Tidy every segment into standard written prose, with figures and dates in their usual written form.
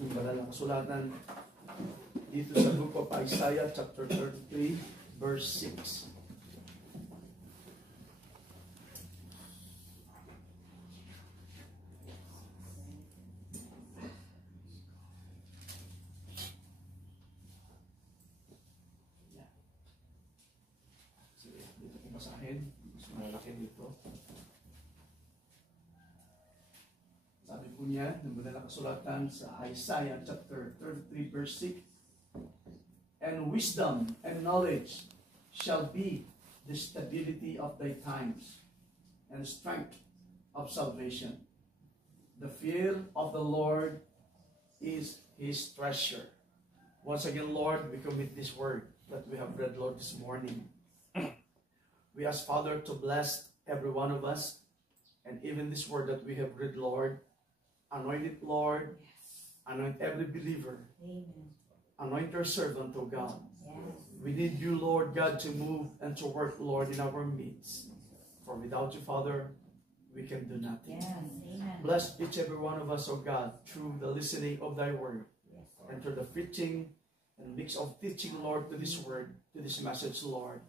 Ng banal na kasulatan dito sa book of Isaiah chapter 33 verse 6. Sige, dito ko basahin. Mas malaki dito. Sabi po niya, ng banal na kasulatan sa Isaiah chapter 33 verse 6, "And wisdom and knowledge shall be the stability of thy times, and strength of salvation. The fear of the Lord is his treasure." Once again, Lord, we commit this word that we have read, Lord, this morning. We ask, Father, to bless every one of us, and even this word that we have read, Lord, anoint it, Lord. Yes. Anoint every believer. Amen. Anoint your servant, O God. Yes. We need you, Lord God, to move and to work, Lord, in our midst. For without you, Father, we can do nothing. Yes. Amen. Bless each every one of us, O God, through the listening of thy word. Yes. And through the preaching and mix of teaching, Lord, to this word, to this message, Lord.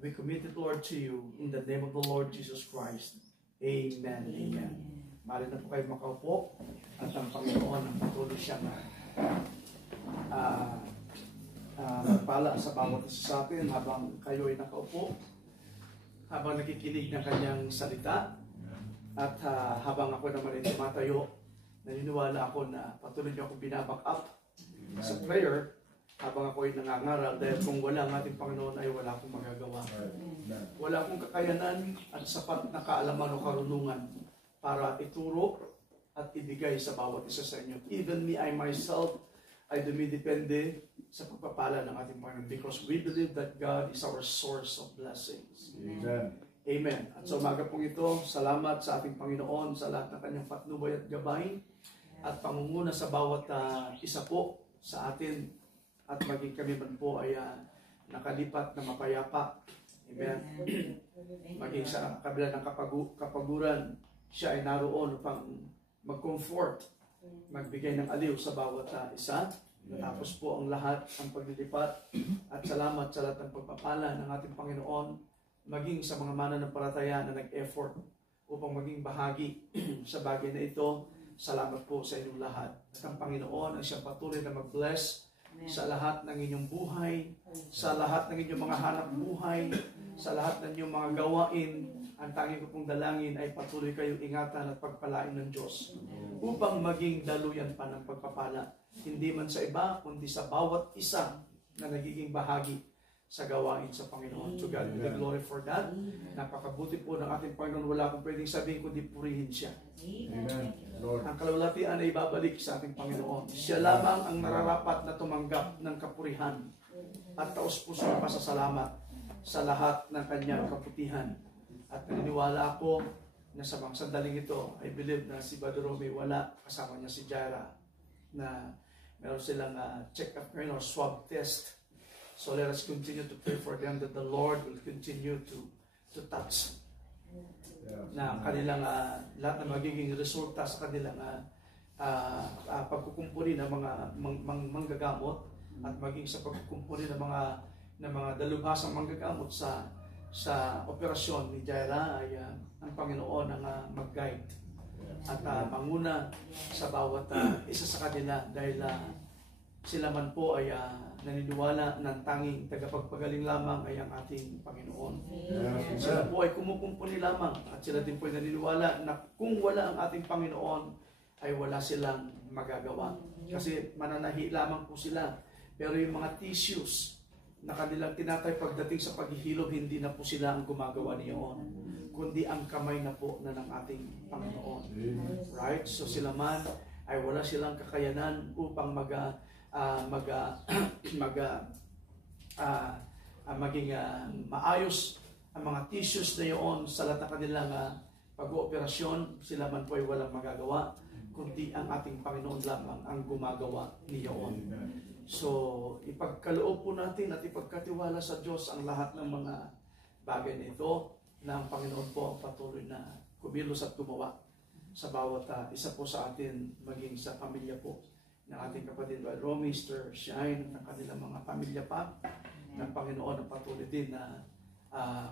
We commit it, Lord, to you in the name of the Lord Jesus Christ. Amen. Amen. Mali na po kayo makaupo at ang Panginoon ang patuloy siyang magpala sa bawat isa sa atin habang kayo ay nakaupo, habang nakikinig ng kanyang salita, at habang ako naman ay tumatayo, naniniwala ako na patuloy niyo ako binaback up sa prayer habang ako ay nangangaral, dahil kung wala ang ating Panginoon ay wala akong magagawa. Wala akong kakayanan at sapat na kaalaman o karunungan para ituro at ibigay sa bawat isa sa inyo. Even me, I myself, ay dumidepende sa pagpapala ng ating Panginoon, because we believe that God is our source of blessings. Amen. Amen. At sa umaga pong ito, salamat sa ating Panginoon sa lahat ng kanyang patnubay at gabay at pangunguna sa bawat isa po sa atin, at maging kami man po ay nakalipat na mapayapa. Amen. Maging sa kabila ng kapaguran, siya ay naroon upang mag-comfort, magbigay ng aliw sa bawat isa. Natapos po ang lahat ang paglilipat, at salamat sa lahat ng pagpapala ng ating Panginoon, maging sa mga mananampalataya na nag-effort upang maging bahagi sa bagay na ito. Salamat po sa inyong lahat. At ang Panginoon ay siyang patuloy na mag-bless sa lahat ng inyong buhay, sa lahat ng inyong mga hanap buhay, sa lahat ng inyong mga gawain. Ang tanging ko pong dalangin ay patuloy kayong ingatan at pagpalain ng Diyos upang maging daluyan pa ng pagpapala. Hindi man sa iba, kundi sa bawat isa na nagiging bahagi sa gawain sa Panginoon. To God be the glory for that. Napakabuti po ng ating Panginoon. Wala akong pwedeng sabihin kundi purihin siya. Amen. Ang kalulatian ay ibabalik sa ating Panginoon. Siya lamang ang nararapat na tumanggap ng kapurihan at taos-puso na pasasalamat sa lahat ng kanyang kaputihan. At naniniwala ako na sa mga sandaling ito, I believe na si Brother Romy wala, kasama niya si Jaira, na meron silang check-up ngayon or swab test. So let us continue to pray for them that the Lord will continue to touch na kanilang lahat na magiging resulta sa kanilang pagkukumpuni ng mga manggagamot, at maging sa pagkukumpuni ng mga dalubhasang manggagamot sa operasyon ni Jaira, ay ang Panginoon ang mag-guide at manguna sa bawat isa sa kanila, dahil sila man po ay naniniwala ng tanging tagapagpagaling lamang ay ang ating Panginoon. Sila po ay kumukumpuni lamang, at sila din po ay naniniwala na kung wala ang ating Panginoon ay wala silang magagawa, kasi mananahi lamang po sila. Pero yung mga tissues na kanilang tinatay pagdating sa paghihilom, hindi na po sila ang gumagawa niyon, kundi ang kamay na po na ng ating Panginoon. Right? So sila man ay wala silang kakayanan upang mag, mag maging maayos ang mga tissues na yun sa lahat ng kanilang pag-ooperasyon. Sila man po ay walang magagawa, kundi ang ating Panginoon lamang ang gumagawa niyon. So, ipagkaloob po natin at ipagkatiwala sa Diyos ang lahat ng mga bagay na ito, na ang Panginoon po ang patuloy na kumilos at gumawa sa bawat isa po sa atin, maging sa pamilya po ng ating kapatid Romy, Mr. Shine, ng kanilang mga pamilya pa, ng Panginoon ang patuloy din na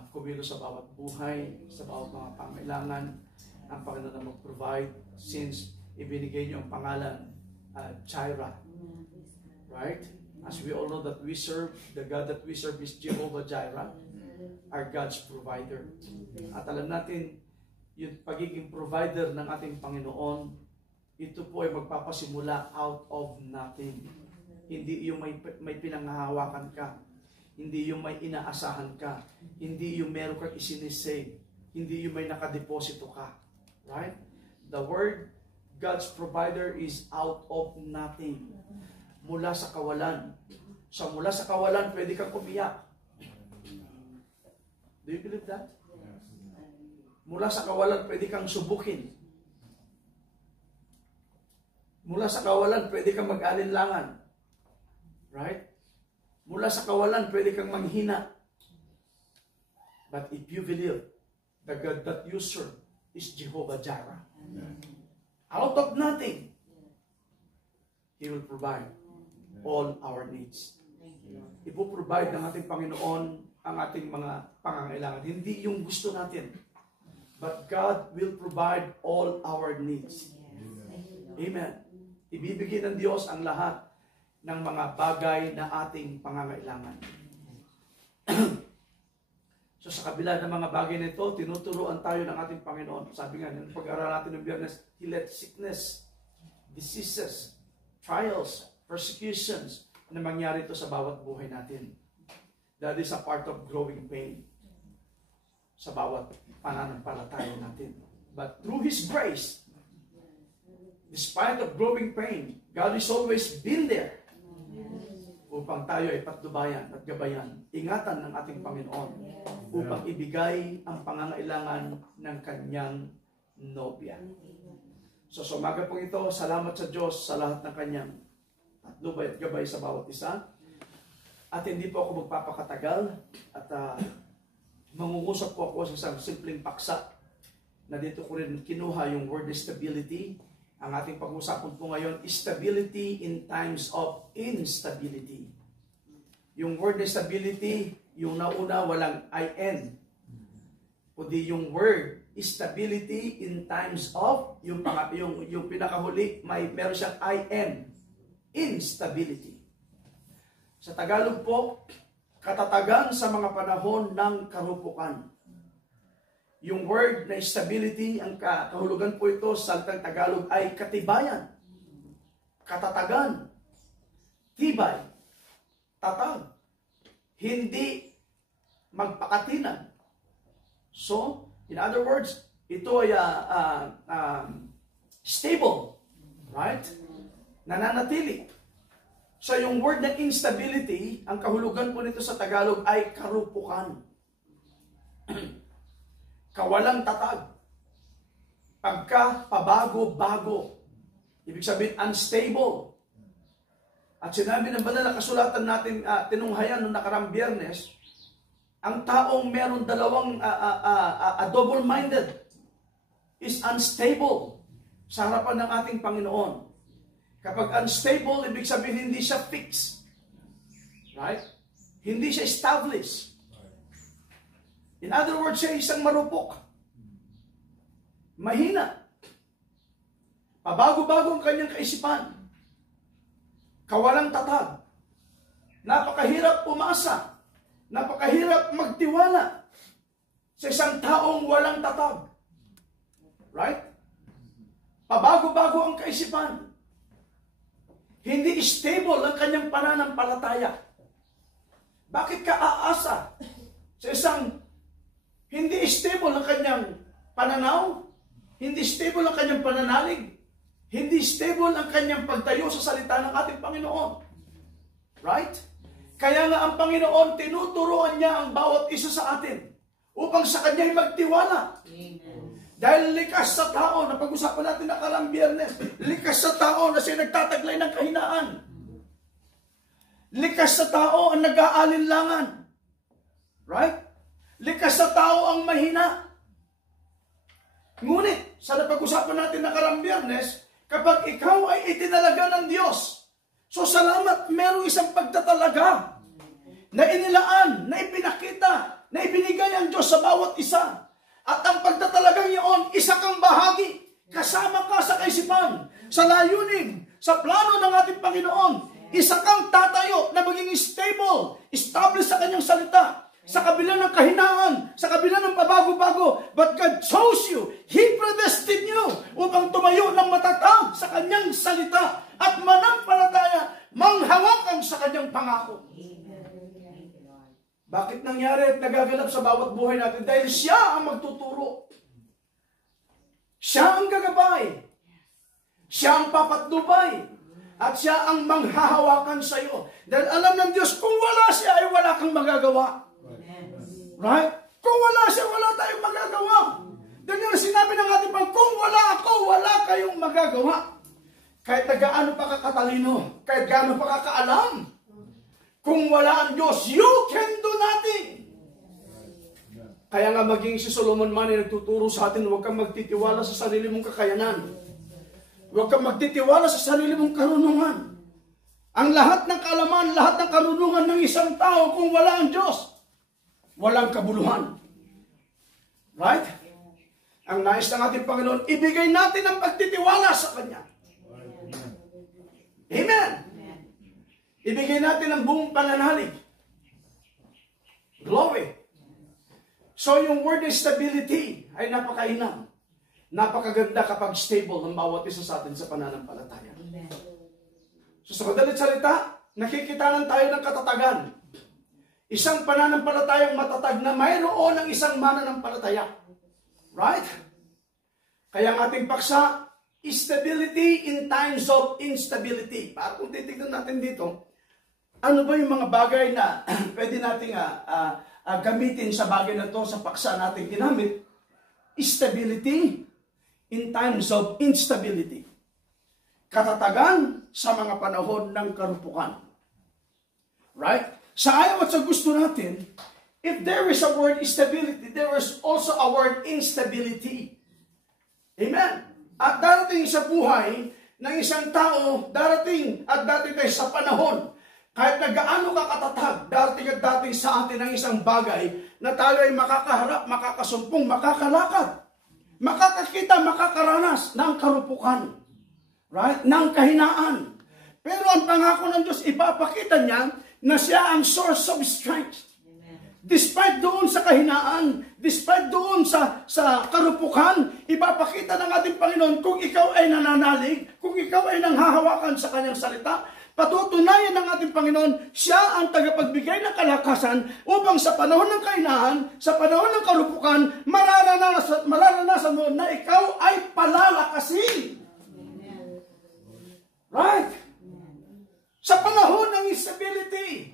kumilos sa bawat buhay, sa bawat mga pangailangan. Ang Panginoon na mag-provide, since ibinigay niyo ang pangalan Jireh. Right? As we all know that we serve, the God that we serve is Jehovah Jireh, our God's provider. At alam natin, yung pagiging provider ng ating Panginoon, ito po ay magpapasimula out of nothing. Hindi yung may pinanghahawakan ka, hindi yung may inaasahan ka, hindi yung meron kang isinisave, hindi yung may nakadeposito ka. Right? The word God's provider is out of nothing. Mula sa kawalan. So mula sa kawalan, pwede kang umiyak. Do you believe that? Mula sa kawalan, pwede kang subukin. Mula sa kawalan, pwede kang mag-alinlangan. Right? Mula sa kawalan, pwede kang manghina. But if you believe, the God that you serve is Jehovah Jireh. Out of nothing, He will provide all our needs. Ipo-provide ng ating Panginoon ang ating mga pangangailangan. Hindi yung gusto natin. But God will provide all our needs. Amen. Ibibigay ng Diyos ang lahat ng mga bagay na ating pangangailangan. So sa kabila ng mga bagay na ito, tinuturuan tayo ng ating Panginoon. Sabi nga, nung pag-aral natin ng Biyernes, He let sickness, diseases, trials, persecutions na mangyari ito sa bawat buhay natin. That is a part of growing pain sa bawat pananampalataya natin. But through His grace, despite of growing pain, God has always been there upang tayo ay patnubayan at gabayan, ingatan ng ating Panginoon upang ibigay ang pangangailangan ng kanyang nobya. So sa umaga po ito, salamat sa Diyos sa lahat ng kanyang patnubay at gabay sa bawat isa. At hindi po ako magpapakatagal at mangungusap po ako sa isang simpleng paksa na dito ko rin kinuha yung word stability. Ang ating pag-usapan po ngayon is stability in times of instability. Yung word stability, yung nauna walang IN. Kundi yung word stability in times of, yung pinakahuli, meron siyang IN. Instability. Sa Tagalog po, katatagan sa mga panahon ng karupukan. Yung word na stability, ang kahulugan po ito sa salitang Tagalog ay katibayan, katatagan, tibay, tatag, hindi magpakatinag. So, in other words, ito ay stable, right? Nananatili. So yung word na instability, ang kahulugan po nito sa Tagalog ay karupukan. Kawalang tatag. Pagka pabago-bago. Ibig sabihin, unstable. At sinabi ng banal na kasulatan natin, tinunghayan noong nakarang Biyernes, ang taong meron dalawang double-minded is unstable sa harapan ng ating Panginoon. Kapag unstable, ibig sabihin hindi siya fixed. Right? Hindi siya established. In other words, siya isang marupok. Mahina. Pabago-bago ang kanyang kaisipan. Kawalang tatag. Napakahirap umasa. Napakahirap magtiwala sa isang taong walang tatag. Right? Pabago-bago ang kaisipan. Hindi stable ang kanyang pananampalataya. Bakit ka aasa sa isang hindi stable ang kanyang pananaw? Hindi stable ang kanyang pananalig? Hindi stable ang kanyang pagtayo sa salita ng ating Panginoon? Right? Kaya nga ang Panginoon, tinuturuan niya ang bawat isa sa atin upang sa Kanya'y magtiwala. Dahil likas sa tao, napag-usapan natin nakaraang Biyernes, likas sa tao na siya nagtataglay ng kahinaan. Likas sa tao ang nag-aalinlangan. Right? Likas sa tao ang mahina. Ngunit, sa napag-usapan natin nakaraang Biyernes, kapag ikaw ay itinalaga ng Diyos, so salamat, merong isang pagtatalaga na inilaan, na ipinakita, na ibinigay ang Diyos sa bawat isa. At ang pagtatalagang iyon, isa kang bahagi. Kasama ka sa kaisipan, sa layunin, sa plano ng ating Panginoon. Isa kang tatayo na maging stable, established sa Kanyang salita. Sa kabila ng kahinaan, sa kabila ng pabago-bago, but God chose you, He predestined you upang tumayo ng matatag sa Kanyang salita at manampalataya, manghawakan sa Kanyang pangako. Bakit nangyari at nagaganap sa bawat buhay natin? Dahil siya ang magtuturo. Siya ang gagabay. Siya ang papatnubay. At siya ang manghahawakan sa iyo. Dahil alam ng Diyos, kung wala siya, ay wala kang magagawa. Right? Kung wala siya, wala tayong magagawa. Dahil nga sinabi ng ating Panginoon, kung wala ako, wala kayong magagawa. Kahit na gaano pa kakatalino, kahit gaano pa kakaalam, kung wala ang Diyos, you can do nothing. Kaya nga maging si Solomon man ay nagtuturo sa atin, huwag kang magtitiwala sa sarili mong kakayanan. Huwag kang magtitiwala sa sarili mong karunungan. Ang lahat ng kaalaman, lahat ng karunungan ng isang tao, kung wala ang Diyos, walang kabuluhan. Right? Ang nais ng ating Panginoon, ibigay natin ang pagtitiwala sa Kanya. Amen. Ibigay natin ang buong pananalig. Glory. So yung word stability ay napakainam. Napakaganda kapag stable ng bawat isa sa atin sa pananampalataya. So sa madalit salita, nakikita tayo ng katatagan. Isang pananampalatayang matatag na mayroon ng isang mananampalataya. Right? Kaya ang ating paksa, stability in times of instability. Para kung titignan natin dito, ano ba yung mga bagay na pwede nating gamitin sa bagay na to sa paksa natin ginamit? Stability in times of instability. Katatagan sa mga panahon ng karupukan. Right? Sa ayaw at sa gusto natin, if there is a word stability, there is also a word instability. Amen? At darating sa buhay ng isang tao, darating tayo sa panahon, kahit na gaano ka katatag, darating sa atin ang isang bagay na tayo ay makakaharap, makakasumpong, makakalakad, makakakita, makakaranas ng karupukan, right? Ng kahinaan. Pero ang pangako ng Diyos, ipapakita niya na siya ang source of strength. Despite doon sa kahinaan, despite doon sa karupukan, ipapakita ng ating Panginoon kung ikaw ay nananalig, kung ikaw ay nanghahawakan sa Kanyang salita, patutunayan ng ating Panginoon, siya ang tagapagbigay ng kalakasan upang sa panahon ng kahinaan, sa panahon ng karupukan, mararanasan mo na ikaw ay palalakasin. Right? Sa panahon ng instability,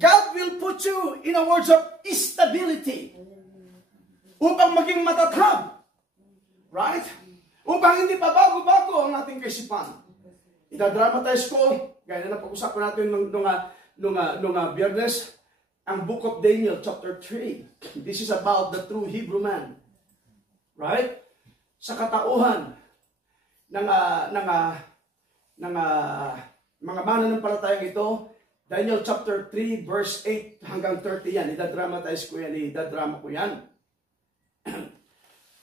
God will put you in a words of stability upang maging matatag. Right? Upang hindi pa bago-bago ang ating kaisipan. Idadramatize ko, gaya na pag-usapan natin nung Biyernes, ang Book of Daniel, chapter 3. This is about the true Hebrew man. Right? Sa katauhan ng mga mananampalatayang ito, Daniel chapter 3, verse 8 hanggang 30 yan. Idadramatize ko yan, idadrama ko yan.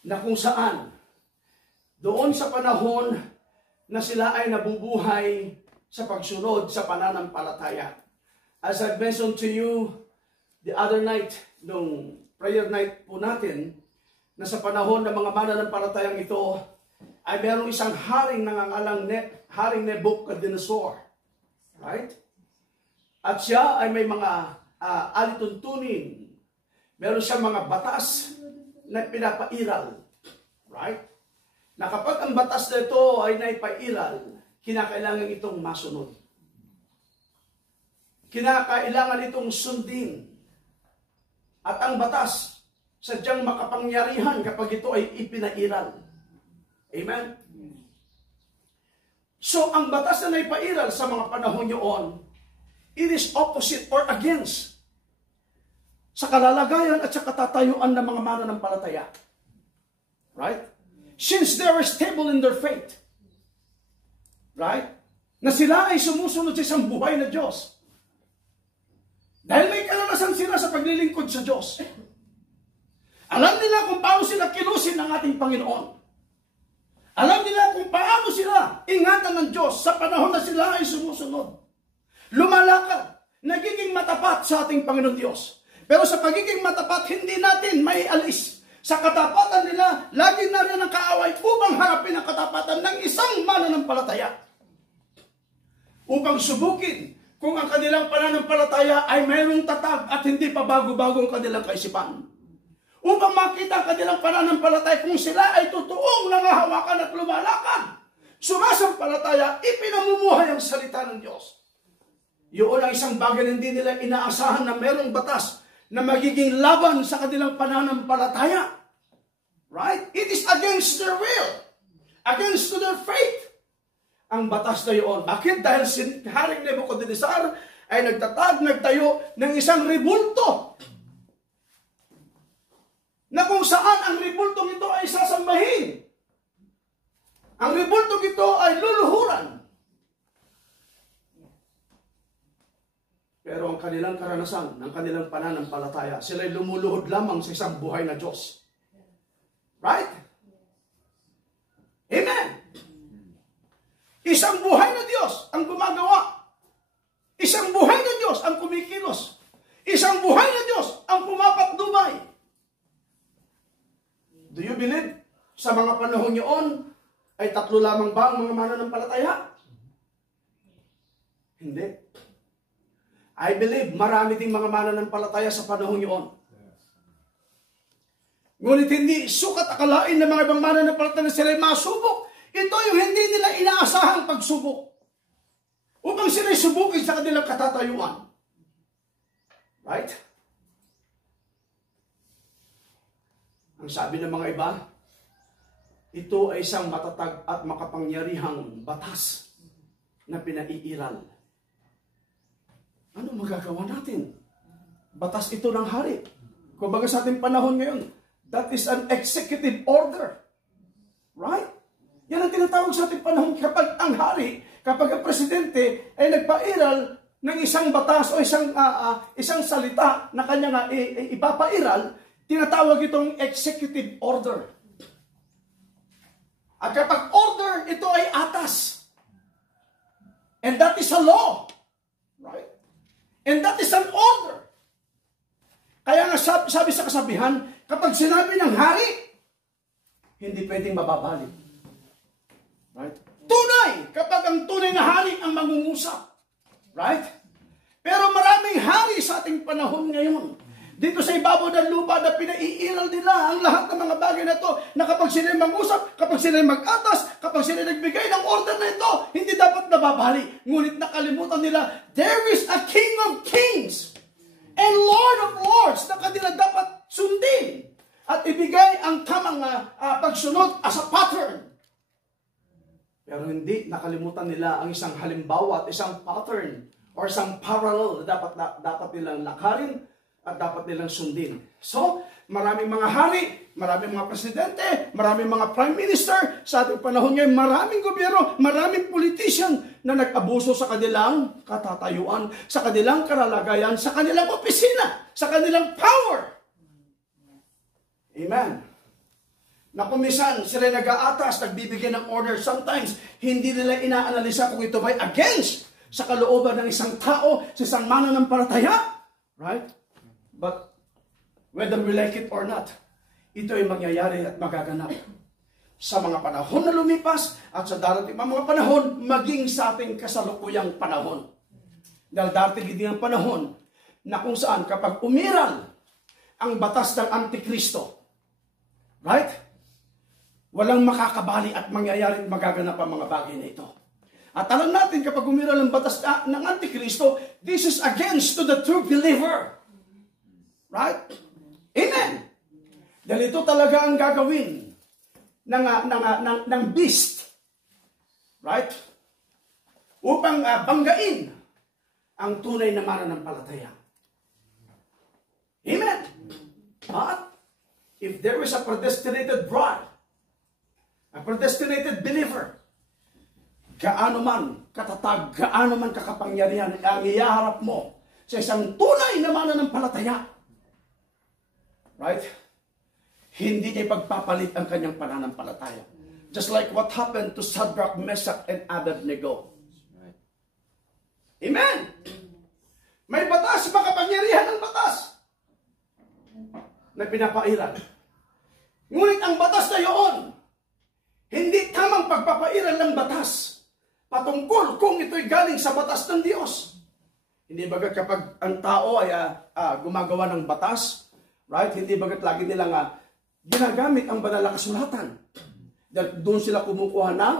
Na kung saan, doon sa panahon na sila ay nabubuhay sa pagsunod sa pananampalataya. As I've mentioned to you the other night, nung prayer night po natin, na sa panahon ng mga mananampalatayang ito, ay merong isang haring nangangalang Haring Nebuchadnezzar. Right? At siya ay may mga alituntunin. Meron siyang mga batas na pinapairal. Right? Na kapag ang batas na ito ay naipairal, kinakailangan itong masunod. kinakailangan itong sundin. At ang batas, sadyang makapangyarihan kapag ito ay ipinairal. Amen? So, ang batas na naipairal sa mga panahon yun, it is opposite or against sa kalalagayan at sa katatayuan ng mga mananampalataya. Right? Since they were stable in their faith. Right? Na sila ay sumusunod sa isang buhay na Diyos. Dahil may kalalasan sila sa paglilingkod sa Diyos. Alam nila kung paano sila kilusin ng ating Panginoon. Alam nila kung paano sila ingatan ng Diyos sa panahon na sila ay sumusunod. Lumalakad, nagiging matapat sa ating Panginoon Diyos. Pero sa pagiging matapat, hindi natin may alis. Sa katapatan nila, lagi na rin ang kaaway upang harapin ang katapatan ng isang mananampalataya. Upang subukin kung ang kanilang pananampalataya ay mayroong tatag at hindi pa bago-bago ang kanilang kaisipan. Upang makita ang kanilang pananampalataya kung sila ay totoong nangahawakan at lumalakad. Sumasampalataya, ipinamumuhay ang salita ng Diyos. Yun ang isang bagay na hindi nila inaasahan na mayroong batas na magiging laban sa kanilang pananampalataya. Right? It is against their will. Against their faith. Ang batas na yun. Bakit? Dahil si Haring Nebuchadnezzar ay nagtayo ng isang rebulto. Na kung saan ang rebultong ito ay sasambahin. Ang rebultong ito ay luluhuran. Pero ang kanilang karanasan, ng kanilang pananampalataya, sila ay lumuluhod lamang sa isang buhay na Diyos. Right? Amen! Isang buhay na Diyos ang gumagawa. Isang buhay na Diyos ang kumikilos. Isang buhay na Diyos ang pumapatnubay. Do you believe? Sa mga panahon niyon, ay tatlo lamang ba ang mga mananampalataya? Hindi. I believe marami ding mga mananampalataya sa panahon niyon. Ngunit hindi sukat akalain ng mga ibang mananampalataya na sila ay masubok. Ito yung hindi nila inaasahang pagsubok. Upang sila subukin sa kanilang katatayuan. Right? Ang sabi ng mga iba, ito ay isang matatag at makapangyarihang batas na pinaiiral. Ano magagawa natin? Batas ito ng hari. Kumbaga sa ating panahon ngayon, that is an executive order. Right? Yan ang tinatawag sa ating panahon kapag ang hari, kapag ang presidente ay nagpairal ng isang batas o isang salita na kanya nga ipapairal, tinatawag itong executive order. At kapag order, ito ay atas. And that is a law. Right? And that is an order. Kaya nga sabi sa kasabihan, kapag sinabi ng hari, hindi pwedeng mababalik. Right? Tunay, kapag ang tunay na hari ang mangungusap. Right? Pero maraming hari sa ating panahon ngayon. Dito sa ibabaw ng lupa na pinaiiral nila ang lahat ng mga bagay na ito, na kapag sila mag-usap, kapag sila mag-atas, kapag sila nagbigay ng order na ito, hindi dapat nababali. Ngunit nakalimutan nila, there is a King of Kings and Lord of Lords na kanila dapat sundin at ibigay ang tamang pagsunod as a pattern. Pero hindi nakalimutan nila ang isang halimbawa at isang pattern or isang parallel na dapat nilang lakarin at dapat nilang sundin. So, maraming mga hari, maraming mga presidente, maraming mga prime minister, sa ating panahon ngayon, maraming gobyerno, maraming politician na nag-abuso sa kanilang katatayuan, sa kanilang karalagayan, sa kanilang opisina, sa kanilang power. Amen. Na kung minsan sila nag-aatas, nagbibigay ng order, sometimes hindi nila inaanalisa kung ito ba'y against sa kalooban ng isang tao, sa isang mananampalataya. Right? But whether we like it or not, ito ay mangyayari at magaganap sa mga panahon na lumipas at sa darating mga panahon, maging sa ating kasalukuyang panahon. Dahil darating din ang panahon na kung saan kapag umiral ang batas ng Antikristo, right? Walang makakabali at mangyayari at magaganap ang mga bagay na ito. At alam natin kapag umiral ang batas ng Antikristo, this is against to the true believer. Right? Amen. Dahil ito talaga ang gagawin ng beast. Right? Upang banggain ang tunay na mananampalataya. Amen. But if there is a predestinated bride, a predestinated believer, gaano man katatag, gaano man kakapangyarihan ang iyaharap mo sa isang tunay na mananampalataya, right? Hindi niya ipagpapalit ang kanyang pananampalataya. Just like what happened to Shadrach, Meshach, and Abednego. Amen! May batas, makapangyarihan ng batas na pinapairal. Ngunit ang batas na yun, hindi tamang pagpapairal ng batas patungkol kung ito'y galing sa batas ng Diyos. Hindi bagat kapag ang tao ay gumagawa ng batas, right? Hindi bagat lagi nilang ginagamit ang banal na kasulatan. Dahil doon sila kumukuha ng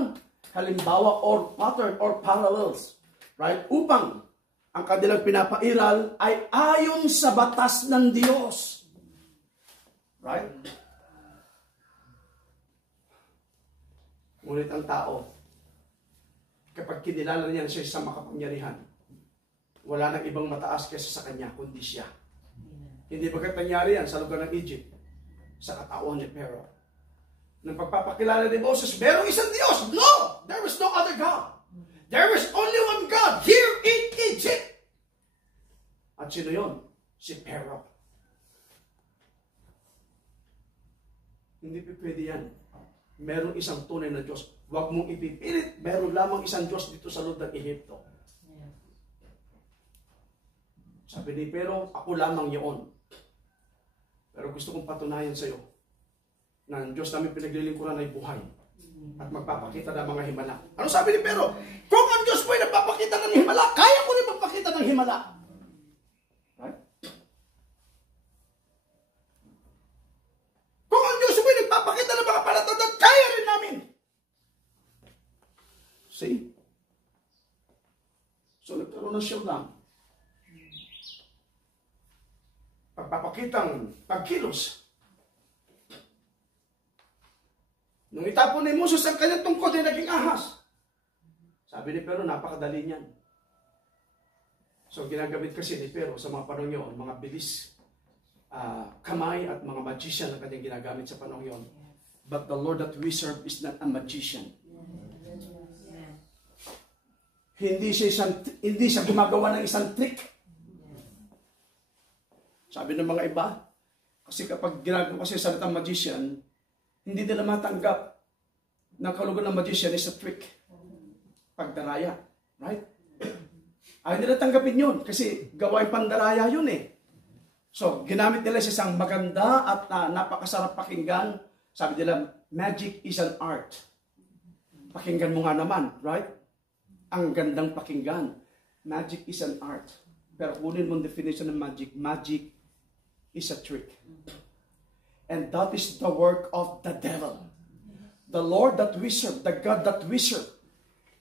halimbawa or pattern or parallels, right? Upang ang kanilang pinapairal ay ayon sa batas ng Diyos. Right? Ngunit ang tao, kapag kinilala niya na siya sa makapangyarihan, wala nang ibang mataas kaysa sa kanya, kundi siya. Hindi bagat nangyari yan sa lugar ng Egypt, sa katauhan ni Pharaoh. Nang pagpapakilala ni Moses, merong isang Diyos. No! There is no other God. There is only one God here in Egypt. At sino yun? Si Pharaoh. Hindi pwede yan. Merong isang tunay na Diyos. Huwag mong ipipilit. Meron lamang isang Diyos dito sa loob ng Ehipto. Sabi ni Pharaoh, ako lamang yun. Pero gusto kong patunayan sa iyo na ang Diyos namin pinaglilingkuran ay buhay at magpapakita ng mga himala. Ano sabi ni Pharaoh? Kung ang Diyos po ay nagpapakita ng himala, kaya ko rin magpakita ng himala. Right? Kung ang Diyos po ay nagpapakita ng mga palatandaan, kaya rin namin. See? So nagkaroon ng showdown. Pagpapakitang pagkilos. Nung itapon ni Moses ang kanyang tungkod ay naging ahas. Sabi ni Pharaoh, napakadali niyan. So ginagamit kasi ni Pharaoh sa mga panahon yun, mga bilis, kamay at mga magician ang kanyang ginagamit sa panahon yun. But the Lord that we serve is not a magician. Hindi siya gumagawa ng isang trick. Sabi ng mga iba, kasi kapag ginagawa kasi sa salitang magician, hindi nila matanggap na kalugan ng magician is a trick. Pagdaraya. Right? Ay nila tanggapin yun kasi gawain pandaraya yun eh. So, ginamit nila sa isang maganda at napakasarap pakinggan. Sabi nila, magic is an art. Pakinggan mo nga naman, right? Ang gandang pakinggan. Magic is an art. Pero kunin mong definition ng magic. Magic is a trick. And that is the work of the devil. The Lord that we serve, the God that we serve,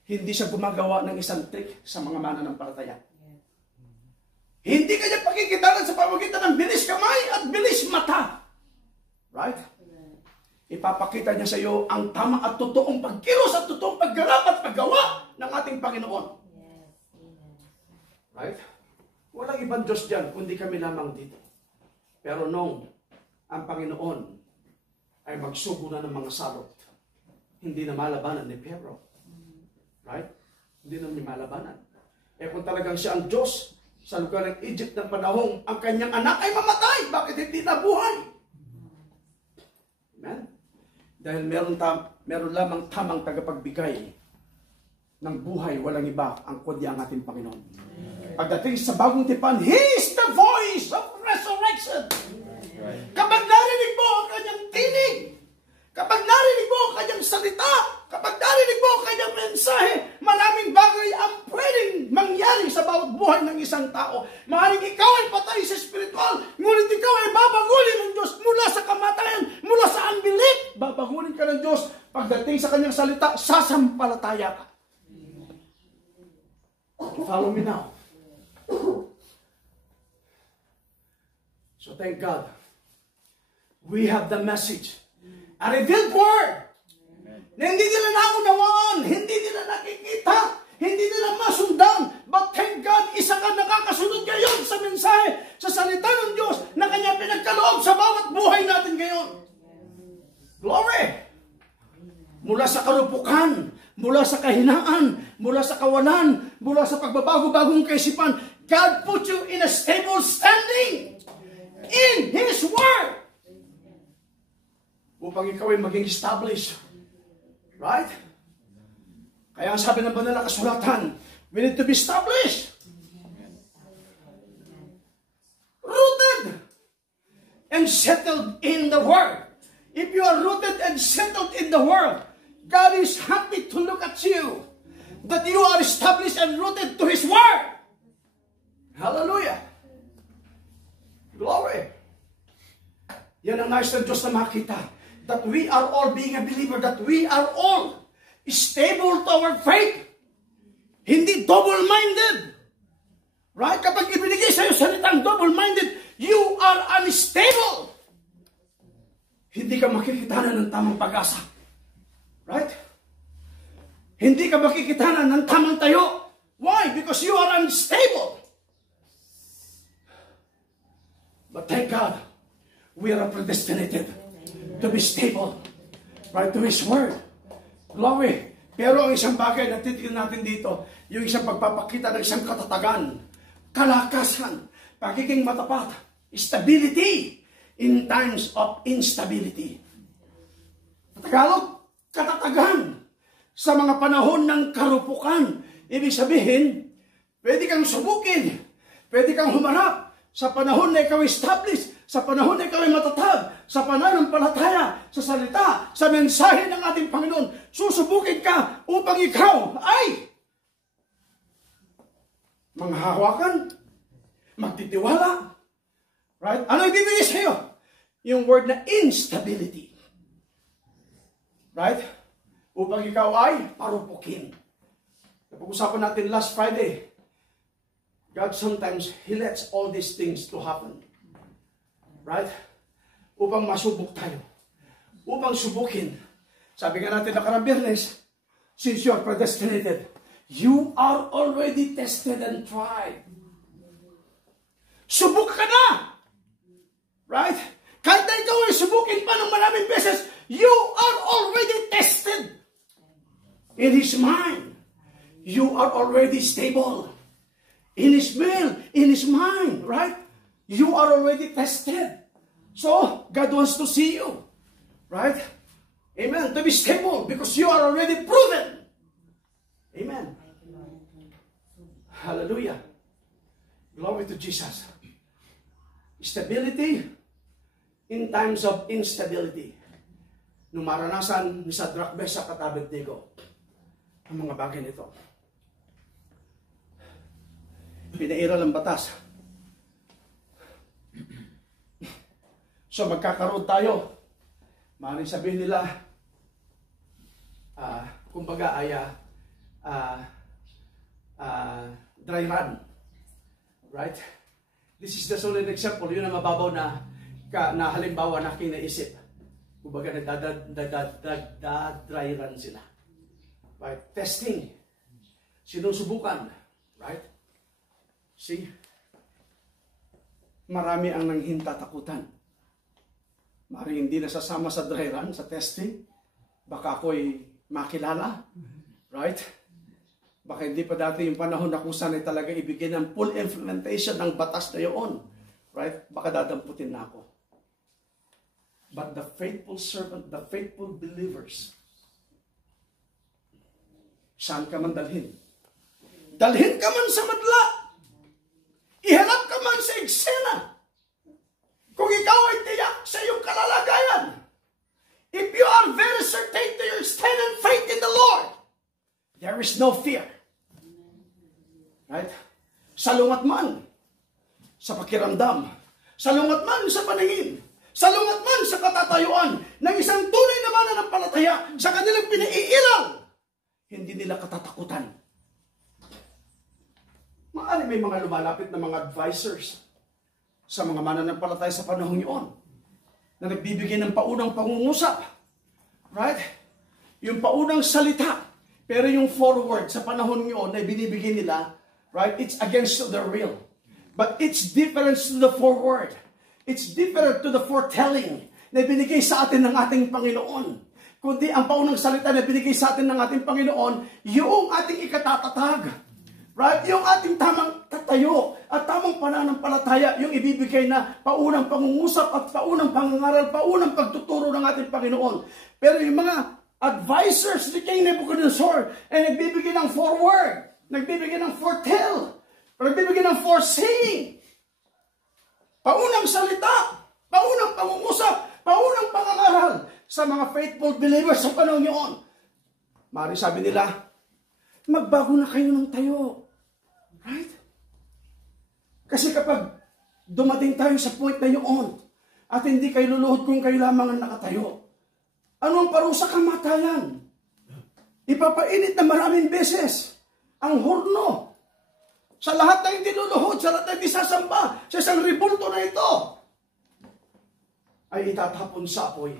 hindi siya gumagawa ng isang trick sa mga mananampalataya. Hindi kanya pakikitaran sa pamagitan ng bilis kamay at bilis mata. Right? Ipapakita niya sa iyo ang tamang at totoong pagkilos at totoong pagganap at paggawa ng ating Panginoon. Right? Walang ibang Diyos dyan, kundi kami lamang dito. Pero nung ang Panginoon ay magsugo na ng mga salot, hindi na malabanan ni Pharaoh. Right? Hindi na niya malabanan. Eh kung talagang siya ang Diyos sa lugar ng Egypt ng panahong ang kanyang anak ay mamatay, bakit hindi nabuhay? Amen? Dahil meron lamang tamang tagapagbigay ng buhay, walang iba ang kundi ang ating Panginoon. Pagdating sa bagong tipan, He is the voice of resurrection. Kapag narinig mo ang kanyang tinig, kapag narinig mo ang kanyang salita, kapag narinig mo ang kanyang mensahe, maraming bagay ang pwedeng mangyari sa bawat buhay ng isang tao. Maaaring ikaw ay patay sa spiritual, ngunit ikaw ay babaguhin ng Diyos mula sa kamatayan, mula sa unbelief. Babaguhin ka ng Diyos pagdating sa kanyang salita, sasampalataya ka. Follow me now. So thank God. We have the message. A revealed word. Na hindi nila naunawaan, hindi nila nakikita, hindi nila masundan. But thank God, isa ka nakakasunod ngayon sa mensahe, sa salita ng Diyos na Kanya pinagkaloob sa bawat buhay natin ngayon. Glory! Mula sa kalupukan, mula sa kahinaan, mula sa kawalan, mula sa pagbabago-bagong kaisipan, God put you in a stable standing in His Word. Upang ikaw ay maging established. Right? Kaya ang sabi ng banal na kasulatan, we need to be established. Rooted and settled in the Word. If you are rooted and settled in the Word, God is happy to look at you. That you are established and rooted to His Word. Hallelujah. Glory. Yan ang nais ng Diyos na makita. That we are all being a believer. That we are all stable to our faith. Hindi double-minded. Right? Kapag ibinigay sa'yo salitang double-minded, you are unstable. Hindi ka makikitanan ng tamang pag-asa. Right? Hindi ka makikitanan ng tamang tayo. Why? Because you are unstable. But thank God, we are predestinated to be stable. Right? To His Word. Glory. Pero ang isang bagay na titignan natin dito, yung isang pagpapakita ng isang katatagan, kalakasan, pagiging matapat, stability in times of instability. Tagalog, katatagan sa mga panahon ng karupukan. Ibig sabihin, pwede kang subukin, pwede kang humarap sa panahon na ikaw established, sa panahon na ikaw ay matatag, sa pananampalataya, sa salita, sa mensahe ng ating Panginoon. Susubukin ka upang ikaw ay manghahawakan, magtitiwala. Right? Ano ibibigay sa iyo? Yung word na instability. Right? Upang ikaw ay parupukin. Napag-usapan natin last Friday. God sometimes, He lets all these things to happen. Right? Upang masubok tayo. Upang subukin. Sabi nga natin nakarang Biyernes, since you are predestinated, you are already tested and tried. Subok ka na! Right? Kahit na ikaw ay subukin pa ng maraming beses, you are already tested. In His mind, you are already stable. In His will, in His mind, right? You are already tested. So, God wants to see you. Right? Amen. To be stable because you are already proven. Amen. Hallelujah. Glory to Jesus. Stability in times of instability. Nung maranasan ni Shadrach, Meshach at Abednego ang mga bagay nito. Pinairal ang batas. So magkakaroon tayo. Maaaring sabihin nila, kumbaga ay dry run. Right? This is just only an example. Yun ang mababaw na halimbawa na aking naisip. Kumbaga nagda-dry run sila. Right? Testing. Sinusubukan. Right? See? Marami ang nanghintatakutan. Maaaring hindi nasasama sa dry run, sa testing. Baka ako'y makilala. Right? Baka hindi pa dati yung panahon na kung saan ay talaga ibigay ng full implementation ng batas na yun. Right? Baka dadamputin na ako. But the faithful servant, the faithful believers, saan ka man dalhin? Dalhin ka man sa madla. Iharap ka man sa eksena. Kung ikaw ay tiyak sa iyong kalalagayan, if you are very certain to your stand and faith in the Lord, there is no fear. Right? Salungat man sa pakiramdam, salungat man sa paningin, salungat man sa katatayuan ng isang tunay na mananampalataya sa kanilang pinaiilang, hindi nila katatakutan. Maaari may mga lumalapit na mga advisors sa mga mananampalataya sa panahon yun na nagbibigay ng paunang pangungusap. Right? Yung paunang salita. Pero yung forward sa panahon yun na binibigay nila, right? It's against the real. But it's different to the forward. It's different to the foretelling na binigay sa atin ng ating Panginoon. Kundi ang paunang salita na binigay sa atin ng ating Panginoon, yung ating ikatatatag. Right? Yung ating tamang tatayo at tamang pananampalataya, yung ibibigay na paunang pangungusap at paunang pangangaral, paunang pagtuturo ng ating Panginoon. Pero yung mga advisors ni King Nebuchadnezzar ay nagbibigay ng forward, nagbibigay ng foretell, nagbibigay ng foreseeing. Paunang salita, paunang pangungusap, paunang pangangaral sa mga faithful believers sa panahon yun. Mari sabi nila, magbago na kayo ng tayo. Right? Kasi kapag dumating tayo sa point na yun, at hindi kayo luluhod kung kayo lamang ang nakatayo, ano ang parusa kamatayan? Ipapainit na maraming beses ang horno sa lahat na hindi luluhod, sa lahat na hindi sasamba, sa isang ribulto na ito, ay itatapon sa apoy.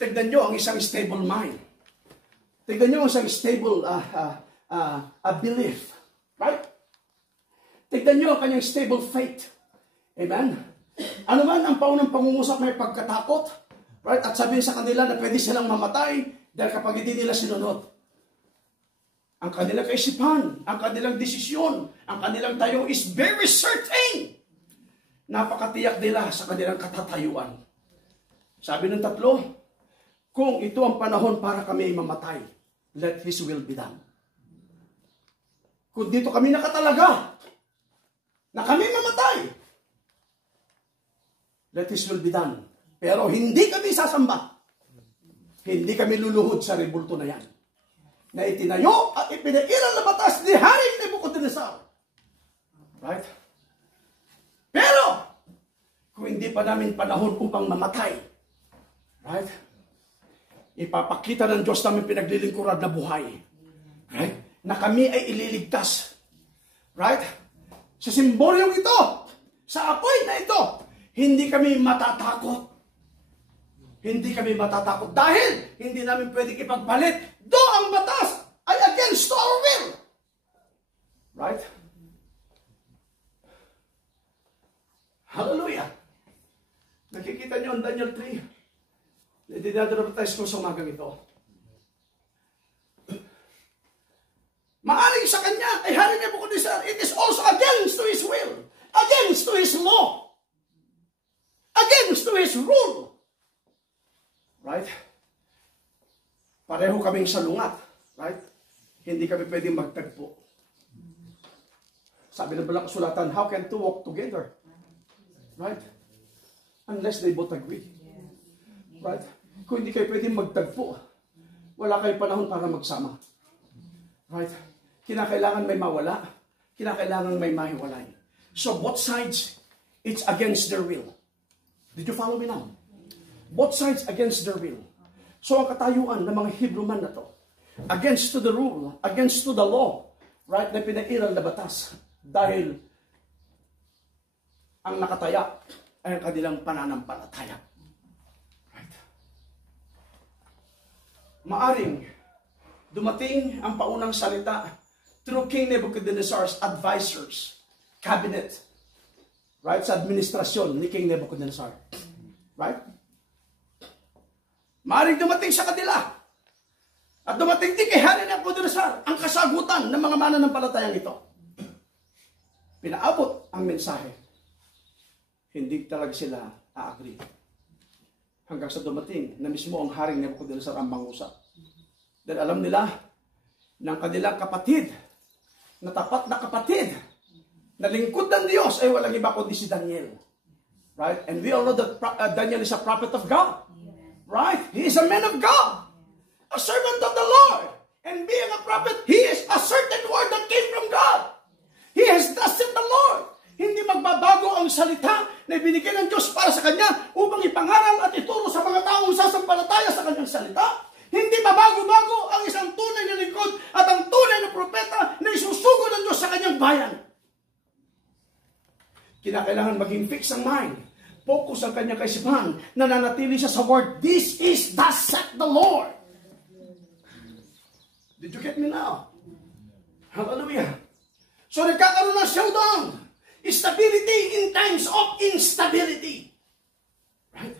Tignan nyo ang isang stable mind. Tignan nyo ang isang stable belief. Right? Tignan nyo ang kanyang stable faith. Amen? Ano man ang paunang pangungusap may pagkatakot, right? At sabihin sa kanila na pwede silang mamatay dahil kapag hindi nila sinunod. Ang kanilang kaisipan, ang kanilang desisyon, ang kanilang tayo is very certain. Napakatiyak nila sa kanilang katatayuan. Sabi ng tatlo, kung ito ang panahon para kami ay mamatay, let His will be done. Kung dito kami nakatalaga, na kami mamatay, let His will be done. Pero hindi kami sasamba. Hindi kami luluhod sa rebulto na yan. Na itinayo at ipinairal na batas ni Haring Nebuchadnezzar. Right? Pero, kung hindi pa namin panahon upang mamatay, right? Ipapakita ng Diyos namin pinaglilingkurad na buhay. Right? Na kami ay ililigtas. Right? Sa simbolyong ito, sa apoy na ito, hindi kami matatakot. Hindi kami matatakot dahil hindi namin pwedeng ipagpalit. Do ang batas ay against our will. Right? Hallelujah. Nakikita niyo ang Daniel 3. Dinadramatize ko sa umagang ito. Maaring sa kanya ay Hari Nebuchadnezzar, it is also against to his will, against to his law, against to his rule. Right? Pareho kaming salungat. Right? Hindi kami pwedeng magtagpo. Sabi ng balang kasulatan, how can two walk together? Right? Unless they both agree. Right? Kung hindi kayo pwedeng magtagpo, wala kayong panahon para magsama. Right? Kinakailangan may mawala, kinakailangan may mahiwalay. So both sides, it's against their will. Did you follow me now? Both sides against their will. So ang katayuan ng mga Hebrew man na to, against to the rule, against to the law, right, na pinairal na batas, dahil ang nakataya ay ang kanilang pananampalataya. Right? Maaring dumating ang paunang salita through King Nebuchadnezzar's advisors, cabinet, right, sa administrasyon ni King Nebuchadnezzar. Right? Maaring dumating sa kanila. At dumating din kay Hari Nebuchadnezzar ang kasagutan ng mga mananampalatayang ito. Pinaabot ang mensahe. Hindi talaga sila a-agree. Hanggang sa dumating na mismo ang Haring Nebuchadnezzar ang mangusap. Dahil alam nila ng kanilang kapatid, na tapat na kapatid, na lingkod ng Diyos, ay walang iba kundi si Daniel. Right? And we all know that Daniel is a prophet of God. Right? He is a man of God. A servant of the Lord. And being a prophet, he is a certain word that came from God. He has thus said the Lord. Hindi magbabago ang salita na ibinigay ng Diyos para sa kanya upang ipangaral at ituro sa mga taong sasampalataya sa kanyang salita. Hindi pabago-bago ang isang tunay na lingkod at ang tunay na propeta na isusugod ng Diyos sa kanyang bayan. Kinakailangan maging fix ang mind. Focus ang kanyang kaisipan. Nananatili siya sa word. This is thus saith the Lord. Did you get me now? Hallelujah. So nagkakaroon ng showdown. Stability in times of instability. Right?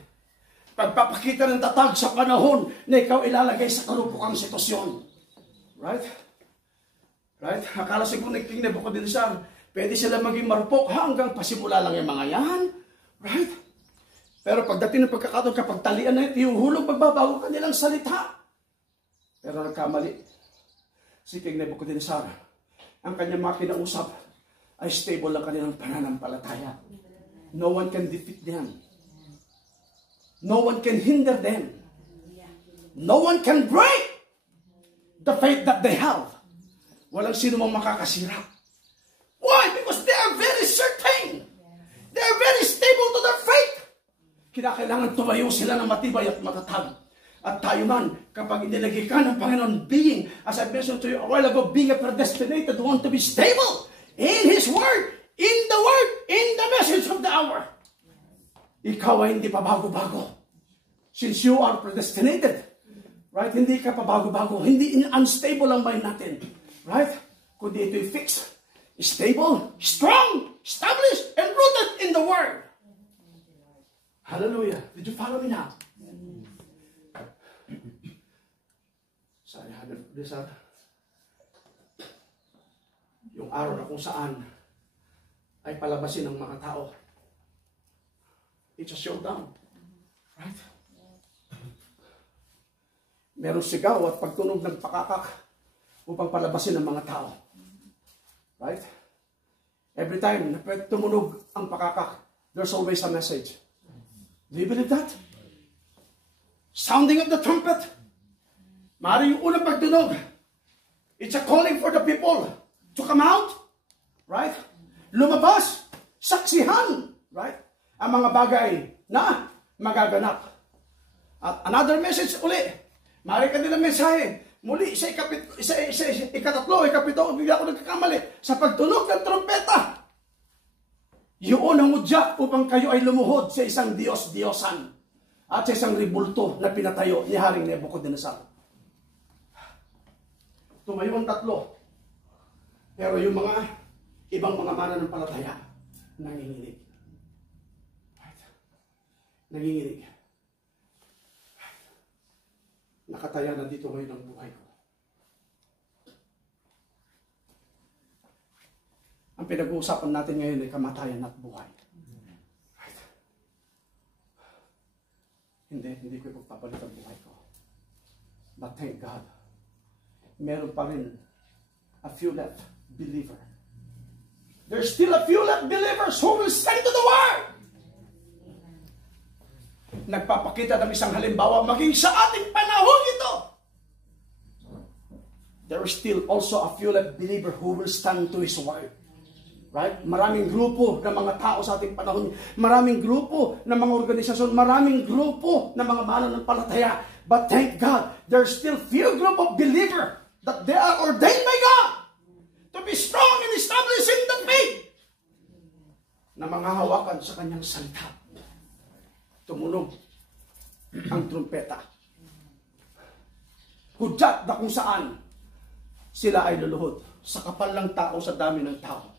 Pagpapakita ng tatag sa panahon na ikaw ilalagay sa kalupukang sitwasyon. Right? Right? Akala siguro ni King Nebuchadnezzar, pwede sila maging marupok hanggang pasimula lang yung mga yan. Right? Pero pagdating ng pagkakataon, kapag talian na ito, ihuhulog, magbabago kanilang salita. Pero nagkamali. Si King Nebuchadnezzar, ang kanyang mga kinausap ay stable ang kanilang pananampalataya. No one can defeat them. No one can hinder them. No one can break the faith that they have. Walang sino mang makakasira. Why? Because they are very certain. They are very stable to their faith. Kinakailangan tumayo sila ng matibay at matatag. At tayo man, kapag inilagay ka ng Panginoon, being, as I mentioned to you a while ago, being a predestinated one to be stable in His Word, in the message of the hour. Ikaw ay hindi pa bago-bago. Since you are predestinated, right? Hindi ka pa bago-bago. Hindi unstable ang mind natin. Right? Kundi ito'y fixed, stable, strong, established, and rooted in the Word. Hallelujah. Did you follow me now? Sorry, yung araw na kung saan ay palabasin ng mga tao. It's a showdown. Right? Meron sigaw at pagtunog ng pakakak upang palabasin ng mga tao. Right? Every time na tumunog ang pakakak, there's always a message. Do you believe that? Sounding of the trumpet. Maaari yung unang pagtunog. It's a calling for the people to come out. Right? Lumabas. Saksihan. Right? Ang mga bagay na magaganap. At another message uli. Maaari ka nilang mensahe. Muli, sa ikatatlo, ikapito, bigla ako nagkakamali. Sa pagtunog ng trompeta. Yun ang udya upang kayo ay lumuhod sa isang Diyos-Diyosan at sa isang ribulto na pinatayo ni Haring Nebuchadnezzar. Tumayo ang tatlo. Pero yung mga ibang mga mananampalataya, nanginginig. Nanginginig. Nakataya na dito ngayon ang buhay ko. Ang pinag-uusapan natin ngayon ay kamatayan at buhay. Right? Hindi ko ipagpapalit ang buhay ko. But thank God, meron pa rin a few left believer. There's still a few left believers who will stand to the Word. Nagpapakita ng isang halimbawa maging sa ating panahon ito. There is still also a few left believer who will stand to His Word. Right? Maraming grupo ng mga tao sa ating panahon. Maraming grupo ng mga organisasyon. Maraming grupo ng mga mananampalataya. But thank God, there's still few group of believer that they are ordained by God to be strong and established in the faith. Na manghahawakan sa kanyang salita. Tumunog ang trumpeta. Hudyat na kung saan sila ay luluhod. Sa kapal ng tao, sa dami ng tao.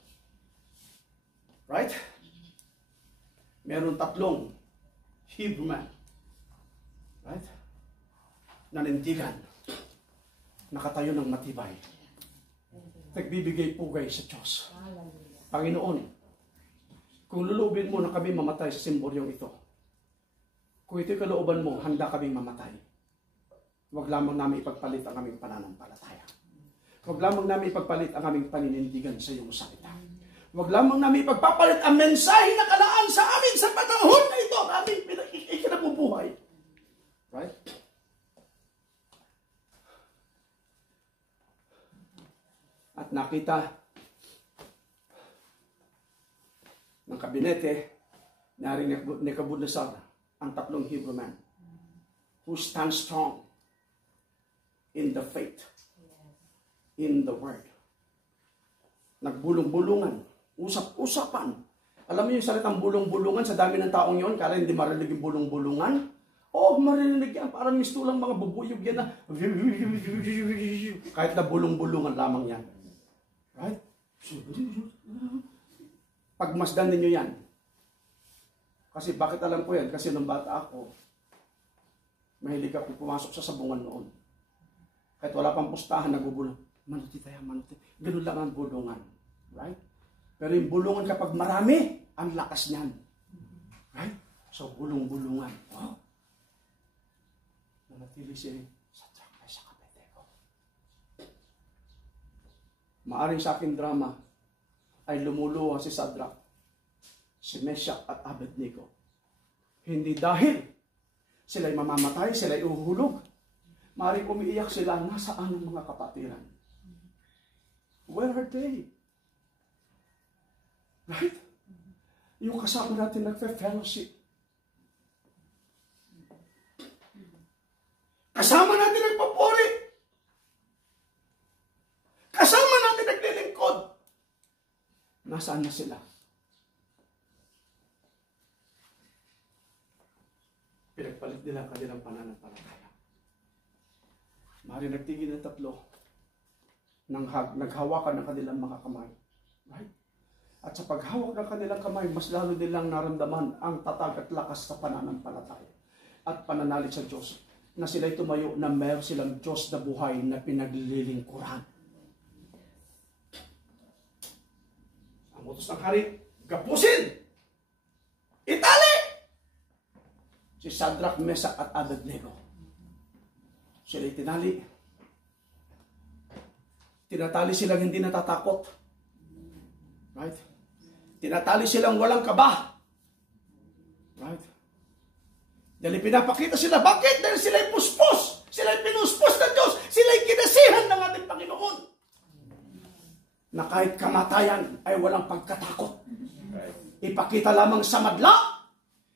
Right? Meron tatlong Hebrew man. Right? Nanindigan. Nakatayo ng matibay. Nagbibigay pugay sa Diyos. Panginoon, kung lulubin mo na kami mamatay sa simbolyong ito, kung ito'y kalooban mo, handa kaming mamatay. Huwag lamang namin ipagpalit ang aming pananampalataya. Huwag lamang namin ipagpalit ang aming paninindigan sa iyong salita. Huwag lamang namin ipagpapalit ang mensahe na kalaan sa amin sa panahon na ito na aming ikinabubuhay. Right? At nakita ng kabinete na Haring Nebuchadnezzar ang tatlong Hebrew man who stand strong in the faith, in the word. Nagbulong-bulungan, usap-usapan. Alam mo yung salitang bulong-bulungan sa dami ng taong yon, kala hindi marinig yung bulong-bulungan? Oo, marinig yan. Parang mistulang mga bubuyog yan na kahit na bulong-bulungan lamang yan. Right? Pagmasdan ninyo yan. Kasi bakit alam ko yan? Kasi nung bata ako, mahilig ako pumasok sa sabungan noon. Kahit wala pang pustahan, nagbubulong. Manuti tayo, manuti. Ganun lang ang bulungan. Right? Pero yung bulungan kapag marami, ang lakas niyan. Right? So, bulong-bulungan. Wow. Nanatili si Sadrach, Meshach, Abednego. Maaring sa aking drama ay lumuluha si Sadrach, si Meshach at Abednego. Hindi dahil sila'y mamamatay, sila'y uhuhulog. Maaring umiiyak sila, nasaan ang mga kapatiran? Where are they? Right? Yung kasama natin nagfe-fellowship. Kasama natin nagpapuri. Kasama natin naglilingkod. Nasaan na sila? Pinagpalit nila ang kanilang pananampalataya. Maaaring nagtigil ng tatlo nang naghawakan ng kanilang mga kamay. Right? At sa paghawak ng kanilang kamay, mas lalo nilang naramdaman ang tatag at lakas sa pananampalataya at pananalig sa Diyos, na sila'y tumayo na mayroon silang Diyos na buhay na pinaglilingkuran. Ang utos ng hari, gapusin! Itali! Si Sadrach, Meshach at Abednego. Sila'y tinali. Tinatali silang hindi natatakot. Right? Tinatali silang walang kaba. Right? Dahil pinapakita sila. Bakit? Dahil sila'y puspos. Sila'y pinuspos ng Diyos. Sila'y kinasihan ng ating Panginoon. Na kahit kamatayan ay walang pagkatakot. Ipakita lamang sa madla.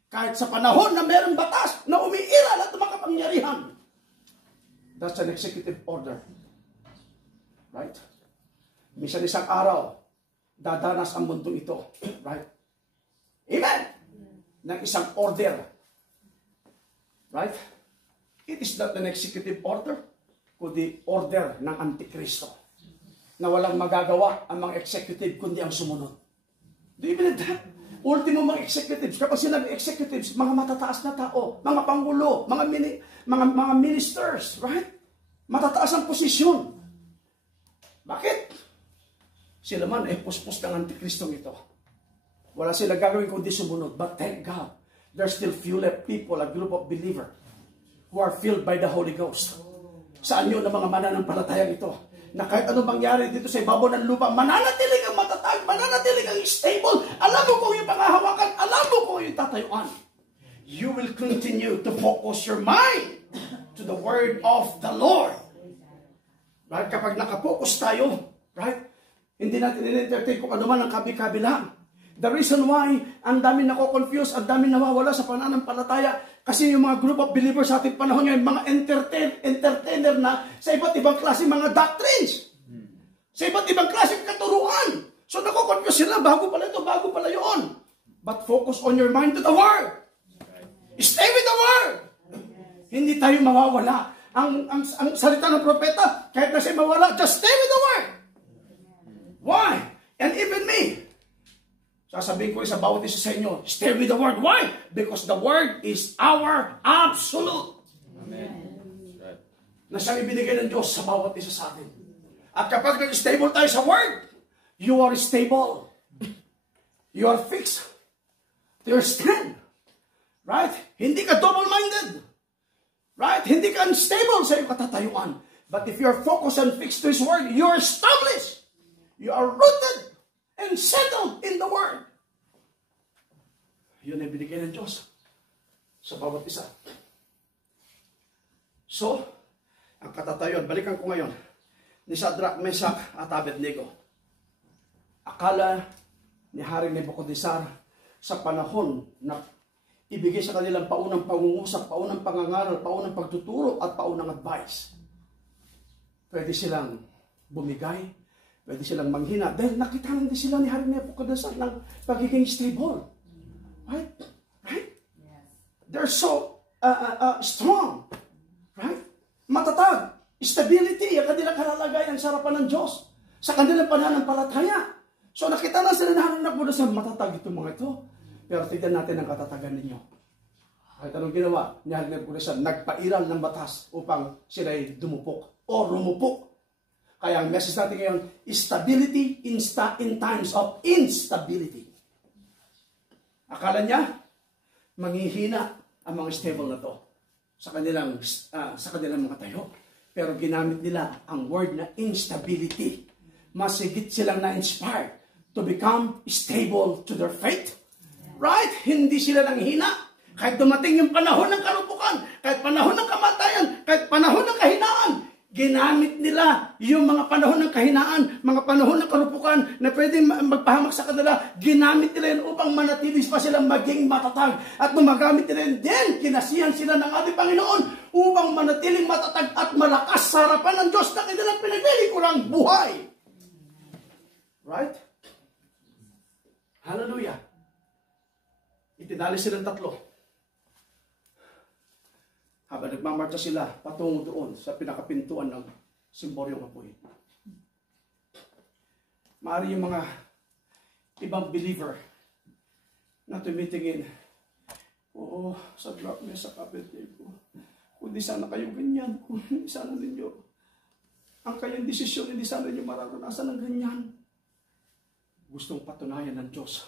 Kahit sa panahon na mayroong batas na umiiral at makapangyarihan. That's an executive order. Right? Minsan isang araw, dadanas ang mundo ito. Right? Amen! Ng isang order. Right? It is not an executive order, kundi order ng Antikristo. Na walang magagawa ang mga executive, kundi ang sumunod. Do you believe that? Ultimo mga executives, kapag sinabi executives, mga matataas na tao, mga pangulo, mga ministers, right? Matataas ang posisyon. Bakit? Sila man ay puspos ng Antikristong ito. Wala sila gagawin kundi sumunod. But thank God, there's still few left people, a group of believers who are filled by the Holy Ghost. Saan yun ang mga mananampalatayang ito? Na kahit anong mangyari dito sa ibabaw ng lupa, mananatiling ang matatag, mananatiling ang stable. Alam mo kung yung pangahawakan, alam mo kung yung tatayuan. You will continue to focus your mind to the word of the Lord. Right? Kapag nakapokus tayo, right? Hindi natin in-entertain kung ano man ang kabi-kabilang. The reason why ang dami nako-confuse, ang dami nawawala sa pananampalataya, kasi yung mga group of believers sa ating panahon ngayon, mga entertainer na sa iba't ibang klase mga doctrines. Sa iba't ibang klase katuruan. So nako-confuse sila, bago pala ito, bago pala yun. But focus on your mind to the Word. Stay with the Word. Hindi tayo mawawala. Ang salita ng propeta, kahit na siya mawala, just stay with the Word. Why? And even me, sasabihin ko sa bawat isa sa inyo, stay with the Word. Why? Because the Word is our absolute. Amen. Na siyang ibinigay ng Diyos sa bawat isa sa atin. At kapag nag-stable tayo sa Word, you are stable. You are fixed to your stand. Right? Hindi ka double-minded. Right? Hindi ka unstable sa iyong katatayuan. But if you are focused and fixed to His Word, you are established. You are rooted and settled in the Word. Yun ay binigay ng Diyos sa bawat isa. So, ang katatayuan, balikan ko ngayon, ni Sadrach, Meshach at Abednego. Akala ni Haring Nebuchadnezzar sa panahon na ibigay sa kanilang paunang pangungusap, paunang pangangaral, paunang pagtuturo at paunang advice. pwede silang bumigay, pwede silang manghina. Dahil nakita din sila ni Hari Nebuchadnezzar ng pagiging stable. Right? Right? They're so strong. Right? Matatag. Stability. Ang kanilang kalalagayan sa harapan ng Diyos. Sa kanilang pananampalataya. So nakita na sila na Hari Nebuchadnezzar, matatag itong mga ito. Pero tignan natin ang katatagan ninyo. At anong ginawa ni Hari Nebuchadnezzar? Nagpairal ng batas upang sila'y dumupok o rumupok. Kaya ang message natin ngayon, stability in times of instability. Akala niya, manghihina ang mga stable na to sa kanilang mga tayo. Pero ginamit nila ang word na instability. Mas higit silang na-inspired to become stable to their faith. Right? Hindi sila nanghina. Kahit dumating yung panahon ng kalupukan, kahit panahon ng kamatayan, kahit panahon ng kahinaan, ginamit nila yung mga panahon ng kahinaan, mga panahon ng kalupukan na pwedeng magpahamak sa kanila, ginamit nila yun upang manatilis pa silang maging matatag. At gumagamit nila yun din, kinasihan sila ng ating Panginoon upang manatiling matatag at malakas sa harapan ng Diyos na kanilang pinaglilingkurang buhay. Right? Hallelujah. Itinali silang tatlo. Habang nagmamarcha sila patungo doon sa pinakapintuan ng simboryong apoy. Maaari yung mga ibang believer na tumitingin, oo, sa drop niya sa kapitid ko. Kung di sana kayo ganyan, kung di sana ninyo, ang kayong desisyon, hindi sana ninyo mararanasan ng ganyan. Gustong patunayan ng Diyos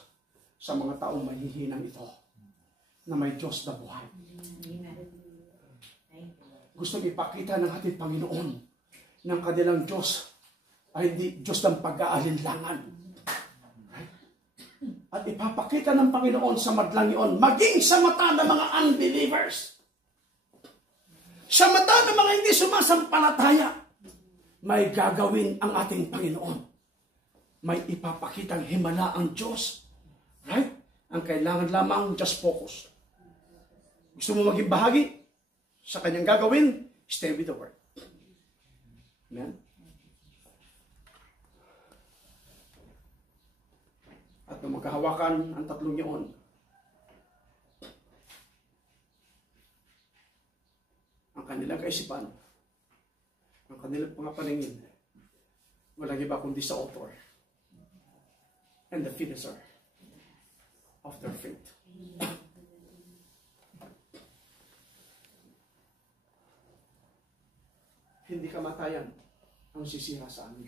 sa mga taong mahihinang ito na may Diyos na buhay. Gusto ipakita ng ating Panginoon ng kanilang Diyos ay hindi Diyos ng pag-aalinlangan. At ipapakita ng Panginoon sa madlang iyon, maging sa mata ng mga unbelievers, sa mata ng mga hindi sumasampalataya, may gagawin ang ating Panginoon. May ipapakitang himala ang Diyos. Right? Ang kailangan lamang, just focus. Gusto mo maging bahagi sa kanyang gagawin? Stay with the Word. Amen? At nung magkahawakan ang tatlong yun, ang kanilang kaisipan, ang kanilang mga paningin, walang iba kundi sa author and the finisher of their faith. Hindi kamatayan ang sisira sa amin.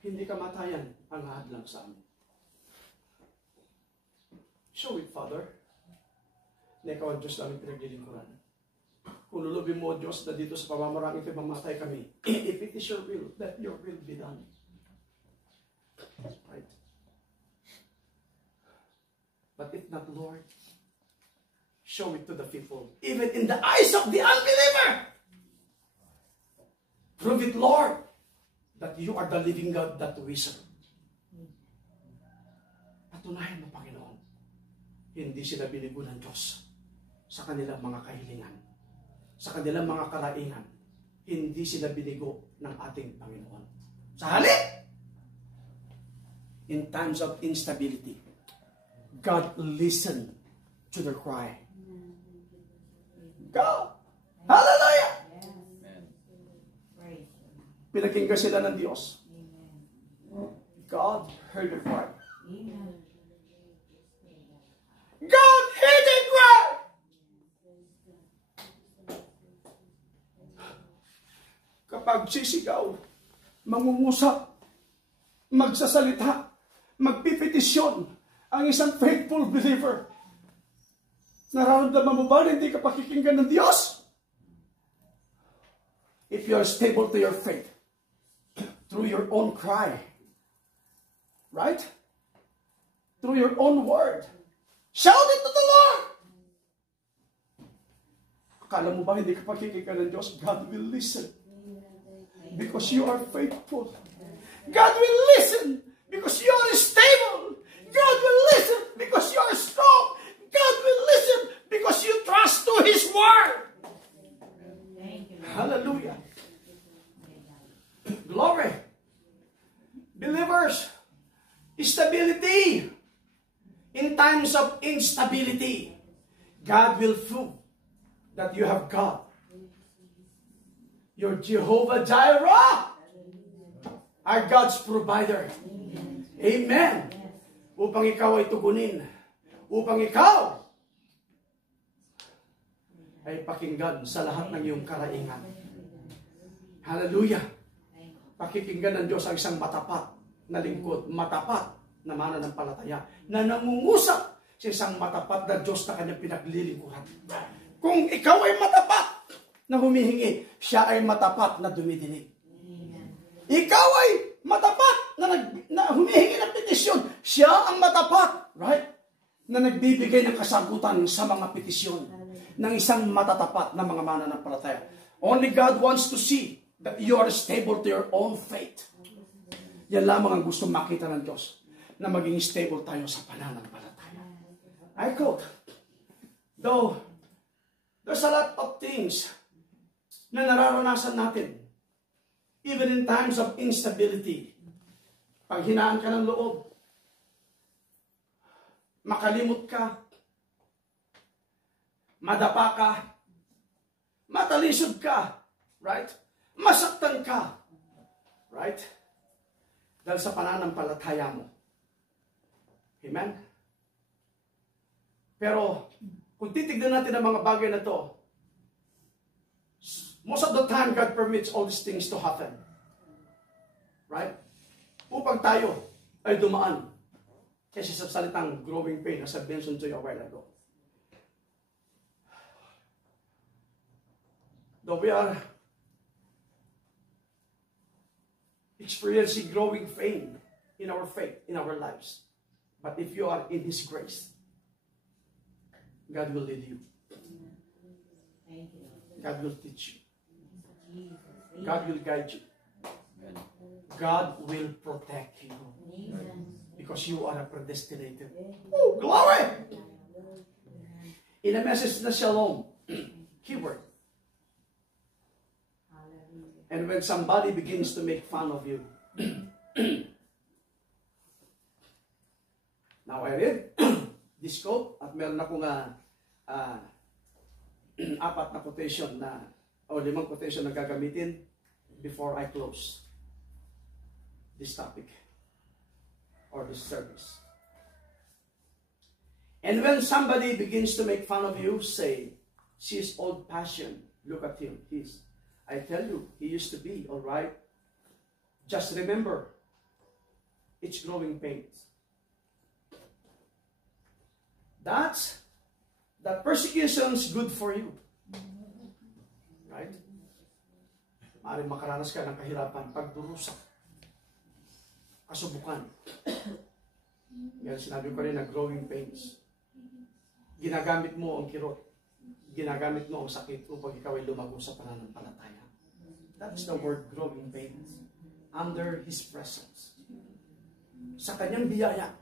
Hindi kamatayan ang hadlang sa amin. Show it, Father, na ikaw ang Diyos namin pinaglilingkuran. Kung lulubin mo, Diyos, na dito sa pamamarang ito, mamatay kami. If it is your will, let your will be done. Right? But if not, Lord, show it to the people, even in the eyes of the unbeliever. Prove it, Lord, that you are the living God that we serve. Patunayan mo, Panginoon, hindi sila binigo ng Diyos sa kanilang mga kahilingan, sa kanilang mga karaingan. Hindi sila binigo ng ating Panginoon. Sa halip, in times of instability, God listened to their cry. God, hallelujah! Pinakinggan sila ng Diyos. God heard their cry. God heard their cry! Kapag sisigaw, mangungusap, magsasalita, magpipetisyon ang isang faithful believer, nararamdaman mo ba na hindi ka pakikinggan ng Diyos? If you are stable to your faith, through your own cry, right? Through your own word, shout it to the Lord! Akala mo ba hindi ka pakikinggan ng Diyos? God will listen because you are faithful. God will listen because you are stable. God will listen because you are strong. God will listen because you trust to His word. times of instability, God will prove that you have God. You're Jehovah Jireh, our God's provider. Amen. Upang ikaw ay tugunin. Upang ikaw ay pakinggan sa lahat ng iyong karaingan. Hallelujah. Pakikinggan ng Diyos ang isang matapat na lingkod, matapat na mananampalataya, na nangungusap sa isang matapat na Diyos na kanyang pinaglilingkuran. Kung ikaw ay matapat na humihingi, siya ay matapat na dumidinig. Ikaw ay matapat na humihingi ng petisyon, siya ang matapat, right? Na nagbibigay ng kasagutan sa mga petisyon ng isang matatapat na mga mananampalataya. Only God wants to see that you are stable to your own faith. Yan lamang ang gusto makita ng Diyos, na maging stable tayo sa pananampalataya. I quote, though there's a lot of things na nararanasan natin, even in times of instability, paghinaan ka ng loob, makalimot ka, madapa ka, matalisod ka, right? Masaktan ka, right? Dahil sa pananampalataya mo. Amen? Pero, kung titignan natin ang mga bagay na to, most of the time, God permits all these things to happen. Right? Upang tayo ay dumaan. Kasi sa salitang growing pain, as I mentioned to you a while ago. Though we are experiencing growing pain in our faith, in our lives. But if you are in His grace, God will lead you. God will teach you. God will guide you. God will protect you. Because you are a predestinated. Oh, glory! In a message na shalom, keyword. And when somebody begins to make fun of you, now I read this quote at meron akong apat na quotation na o 5 quotation na gagamitin before I close this topic or this service. And when somebody begins to make fun of you, say, she is old-fashioned. Look at him. I tell you, he used to be, all right? Just remember, it's growing pains. That persecution is good for you. Right? Maaaring makaranas ka ng kahirapan, pagdurusa, kasubukan. Yan, sinabi ko rin na growing pains. Ginagamit mo ang kirot. Ginagamit mo ang sakit upang ikaw ay lumago sa pananampalataya. That's the word growing pains. Under His presence. Sa kanyang biyaya,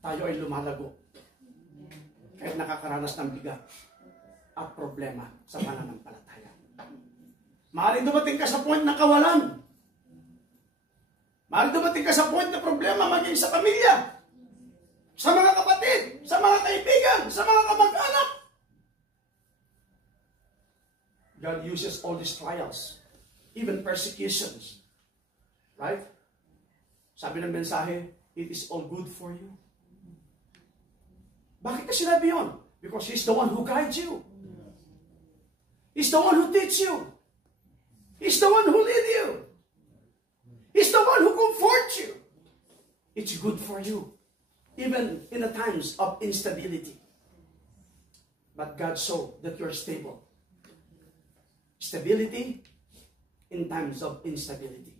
tayo ay lumalago. Kahit nakakaranas ng bigat at problema sa pananampalataya. Maaaring dumating ka sa point na kawalan. Maaaring dumating ka sa point na problema maging sa pamilya, sa mga kapatid, sa mga kaibigan, sa mga kamag-anak. God uses all these trials, even persecutions. Right? Sabi ng mensahe, it is all good for you. Bakit ka sinabi yun? Because He's the one who guides you. He's the one who teaches you. He's the one who leads you. He's the one who comforts you. It's good for you. Even in the times of instability. But God saw that you're stable. Stability in times of instability.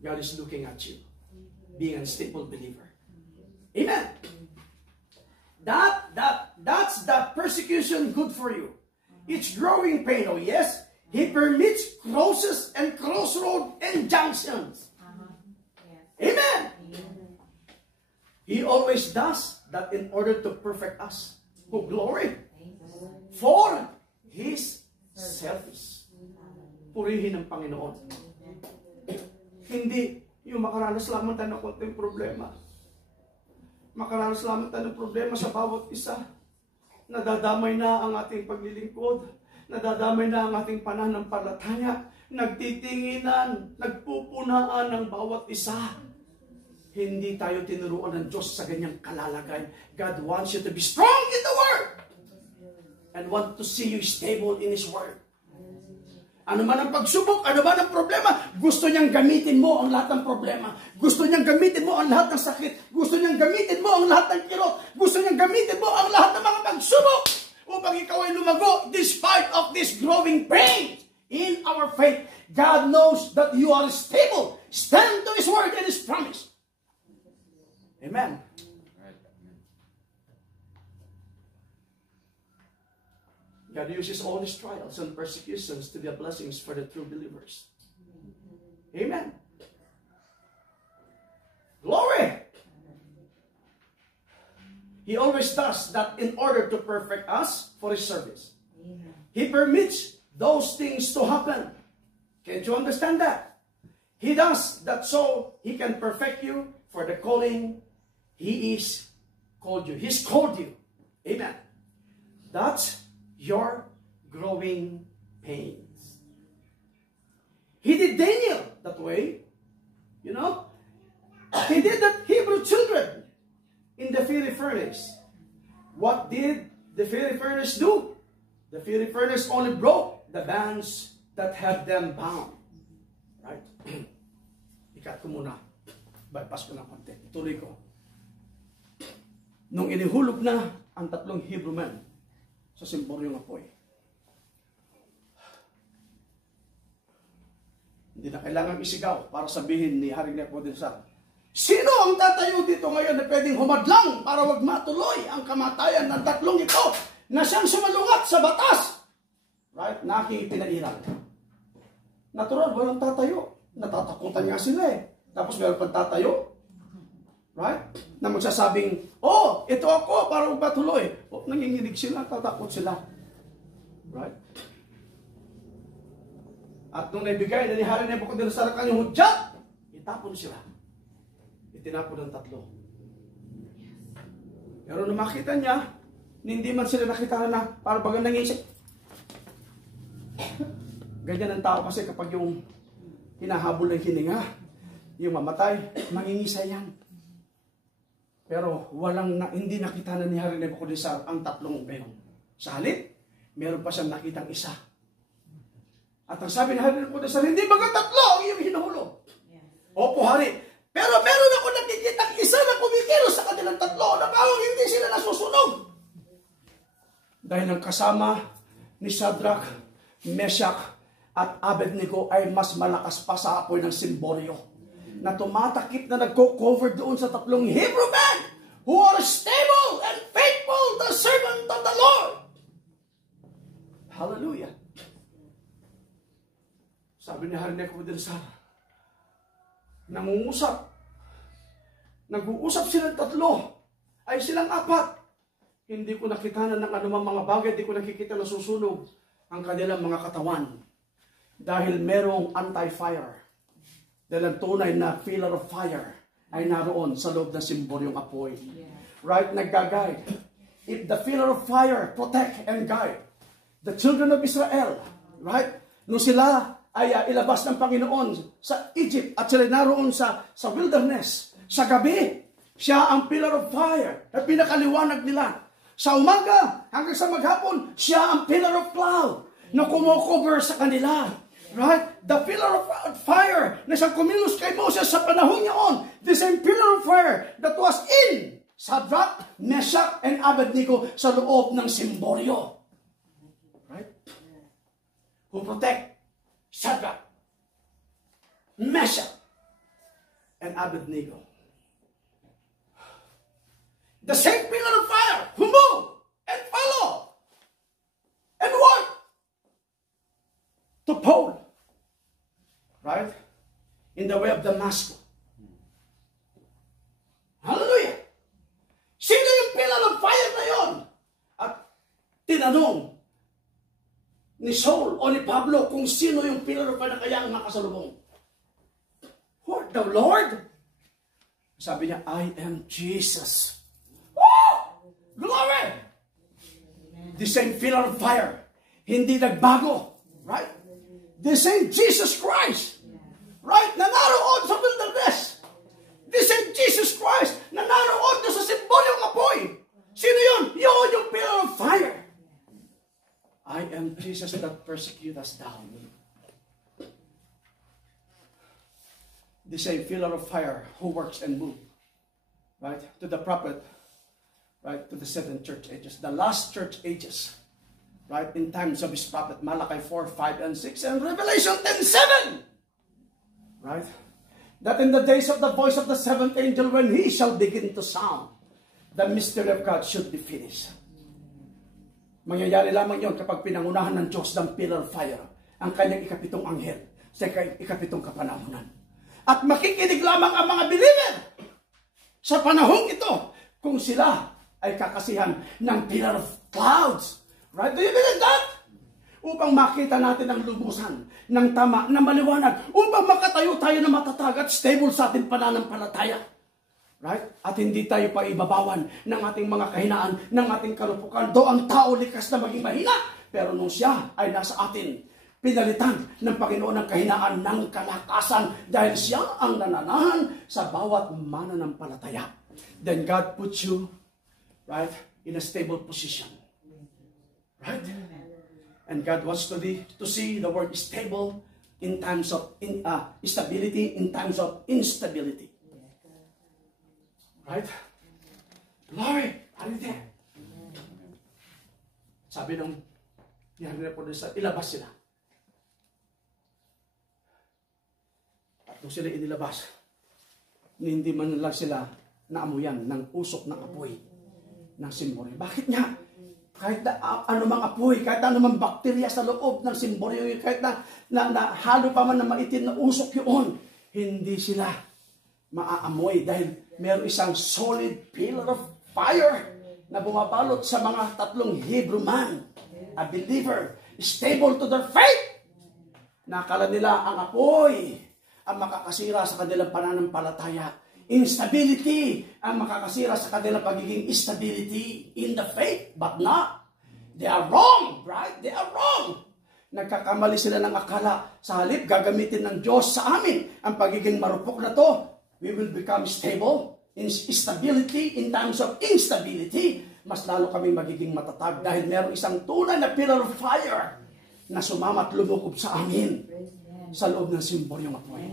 God is looking at you, being a stable believer. Amen. That's the persecution good for you. It's growing pain, oh yes. He permits crosses and crossroads and junctions. Amen. He always does that in order to perfect us. Oh, glory. For His service. Purihin ng Panginoon. Hindi yung makaranas lamang tayo ng konting problema. makaranas lamang tayo ng problema sa bawat isa. Nadadamay na ang ating paglilingkod. Nadadamay na ang ating pananampalataya. Nagtitinginan, nagpupunaan ng bawat isa. Hindi tayo tinuruan ng Diyos sa ganyang kalalagay. God wants you to be strong in the Word and want to see you stable in His Word. Ano man ang pagsubok, ano man ang problema, gusto niyang gamitin mo ang lahat ng problema. Gusto niyang gamitin mo ang lahat ng sakit. Gusto niyang gamitin mo ang lahat ng kirot. Gusto niyang gamitin mo ang lahat ng mga pagsubok upang ikaw ay lumago despite of this growing pain in our faith. God knows that you are stable. Stand to His Word and His promise. Amen. God uses all these trials and persecutions to be blessings for the true believers. Amen. Glory! He always does that in order to perfect us for His service. He permits those things to happen. Can't you understand that? He does that so He can perfect you for the calling He is called you. He's called you. Amen. That's your growing pains. He did Daniel that way. You know? He did the Hebrew children in the fiery furnace. What did the fiery furnace do? The fiery furnace only broke the bands that had them bound. Right? Ikat ko muna. Bypass ko ng konti. Tuloy ko. Nung inihulog na ang tatlong Hebrew men sa simboryong apoy. Hindi na kailangan isigaw para sabihin ni Haring Nebuchadnezzar, sino ang tatayo dito ngayon na pwedeng humadlang para wag matuloy ang kamatayan ng tatlong ito na siyang sumalungat sa batas? Right? Na aking itinairal. Natural, walang tatayo. Natatakutan nga sila eh. Tapos meron pang tatayo. Right? Na magsasabing, oh, ito ako para wag matuloy. Oh, nanginginig sila, tatakot sila. Right? At nung naibigay na ni Haring Nebuchadnezzar ang kanyang hudyat, itapon sila. Itinapon ng tatlo. Pero nung makita niya, hindi man sila nakita na para bagang nangisip. Ganyan ang tao kasi kapag yung hinahabol ng hininga, yung mamatay, mangingisa yan. Pero hindi nakita na ni Haring Nebuchadnezzar ang tatlong beong. Sa halip, meron pa siyang nakitang isa. At ang sabi ni Haring Nebuchadnezzar, hindi baga tatlo ang iyong hinuhulog. Opo, Hari. Pero meron ako nakikitang isa na kumikilos sa kanilang tatlo na bawang hindi sila nasusunog. Dahil ang kasama ni Shadrach, Meshach, at Abednego ay mas malakas pa sa apoy ng simboryo na tumatakip na nagko-cover doon sa tatlong Hebrew men who are stable and faithful, the servant of the Lord. Hallelujah. Sabi ni Haring Nebuchadnezzar, nag-uusap silang tatlo, ay silang apat. Hindi ko nakita na ng anumang mga bagay, hindi ko nakikita na susunog ang kanilang mga katawan. Dahil merong anti-fire. Dahil ang tunay na pillar of fire ay naroon sa loob ng simboryong apoy. Right? Nag-guide. If the pillar of fire protect and guide the children of Israel, right? Nung sila ay ilabas ng Panginoon sa Egypt at sila naroon sa wilderness, sa gabi, siya ang pillar of fire na pinakaliwanag nila. Sa umaga hanggang sa maghapon, siya ang pillar of cloud na kumocover sa kanila. Right? The pillar of fire na siyang kumilos kay Moses sa panahon niyaon. The same pillar of fire that was in Shadrach, Meshach, and Abednego sa loob ng simboryo. Right? Who protect Shadrach, Meshach, and Abednego. The same pillar of fire who move and follow and work to Paul. Right? In the way of Damascus. Hallelujah! Sino yung pillar of fire na yon? At tinanong ni Saul o ni Pablo kung sino yung pillar of fire na kaya ang makasalubong. Who? The Lord? Sabi niya, I am Jesus. Glory! The same pillar of fire. Hindi nagbago. Right? The same Jesus Christ. Right? Na naroon sa wilderness. The same Jesus Christ na naroon sa simbolyong apoy. Sino yun? Yun yung pillar of fire. I am Jesus that persecute us down. The same pillar of fire who works and moves. Right? To the prophet. Right? To the 7 church ages. The last church ages. Right? In times of his prophet. Malachi 4, 5, and 6. And Revelation 10, 7. Right? That in the days of the voice of the 7th angel, when he shall begin to sound, the mystery of God should be finished. Mangyayari lamang yon kapag pinangunahan ng Diyos ng pillar of fire ang kanyang ikapitong anghel sa ikapitong kapanahunan. At makikinig lamang ang mga believer sa panahong ito kung sila ay kakasihan ng pillar of clouds. Right? Do you believe that? Upang makita natin ang lubusan ng tama, na maliwanag, upang makatayo tayo na matatag at stable sa ating pananampalataya. Right? At hindi tayo pa ibabawan ng ating mga kahinaan, ng ating kalupukan. Do ang tao likas na maging mahina, pero nung siya ay nasa atin, pinalitan ng Panginoon ng kahinaan ng kalakasan dahil siya ang nananahan sa bawat mananampalataya. Then God puts you, right, in a stable position. Right? And God wants to see the word stable in times of stability, in times of instability. Right? Glory! Are you there? Sabi ng Yahweh na po sa ilabas sila. At nung sila inilabas, hindi man lang sila naamuyan ng usok ng apoy ng simboryo. Bakit nga? Kahit na anumang apoy, kahit na anumang bakterya sa loob ng simboryo, kahit na halo pa man na maitim na usok yun, hindi sila maaamoy dahil meron isang solid pillar of fire na bumabalot sa mga 3 Hebrew man, a believer, stable to their faith. Nakala nila ang apoy ang makakasira sa kanilang pananampalataya. Instability ang makakasira sa kanilang pagiging stability in the faith, but not. They are wrong, right? They are wrong. Nagkakamali sila ng akala. Sa halip, gagamitin ng Diyos sa amin ang pagiging marupok na to. We will become stable in stability, in times of instability. Mas lalo kami magiging matatag dahil meron isang tunay na pillar of fire na sumama at lumukob sa amin sa loob ng simbolyong apoy.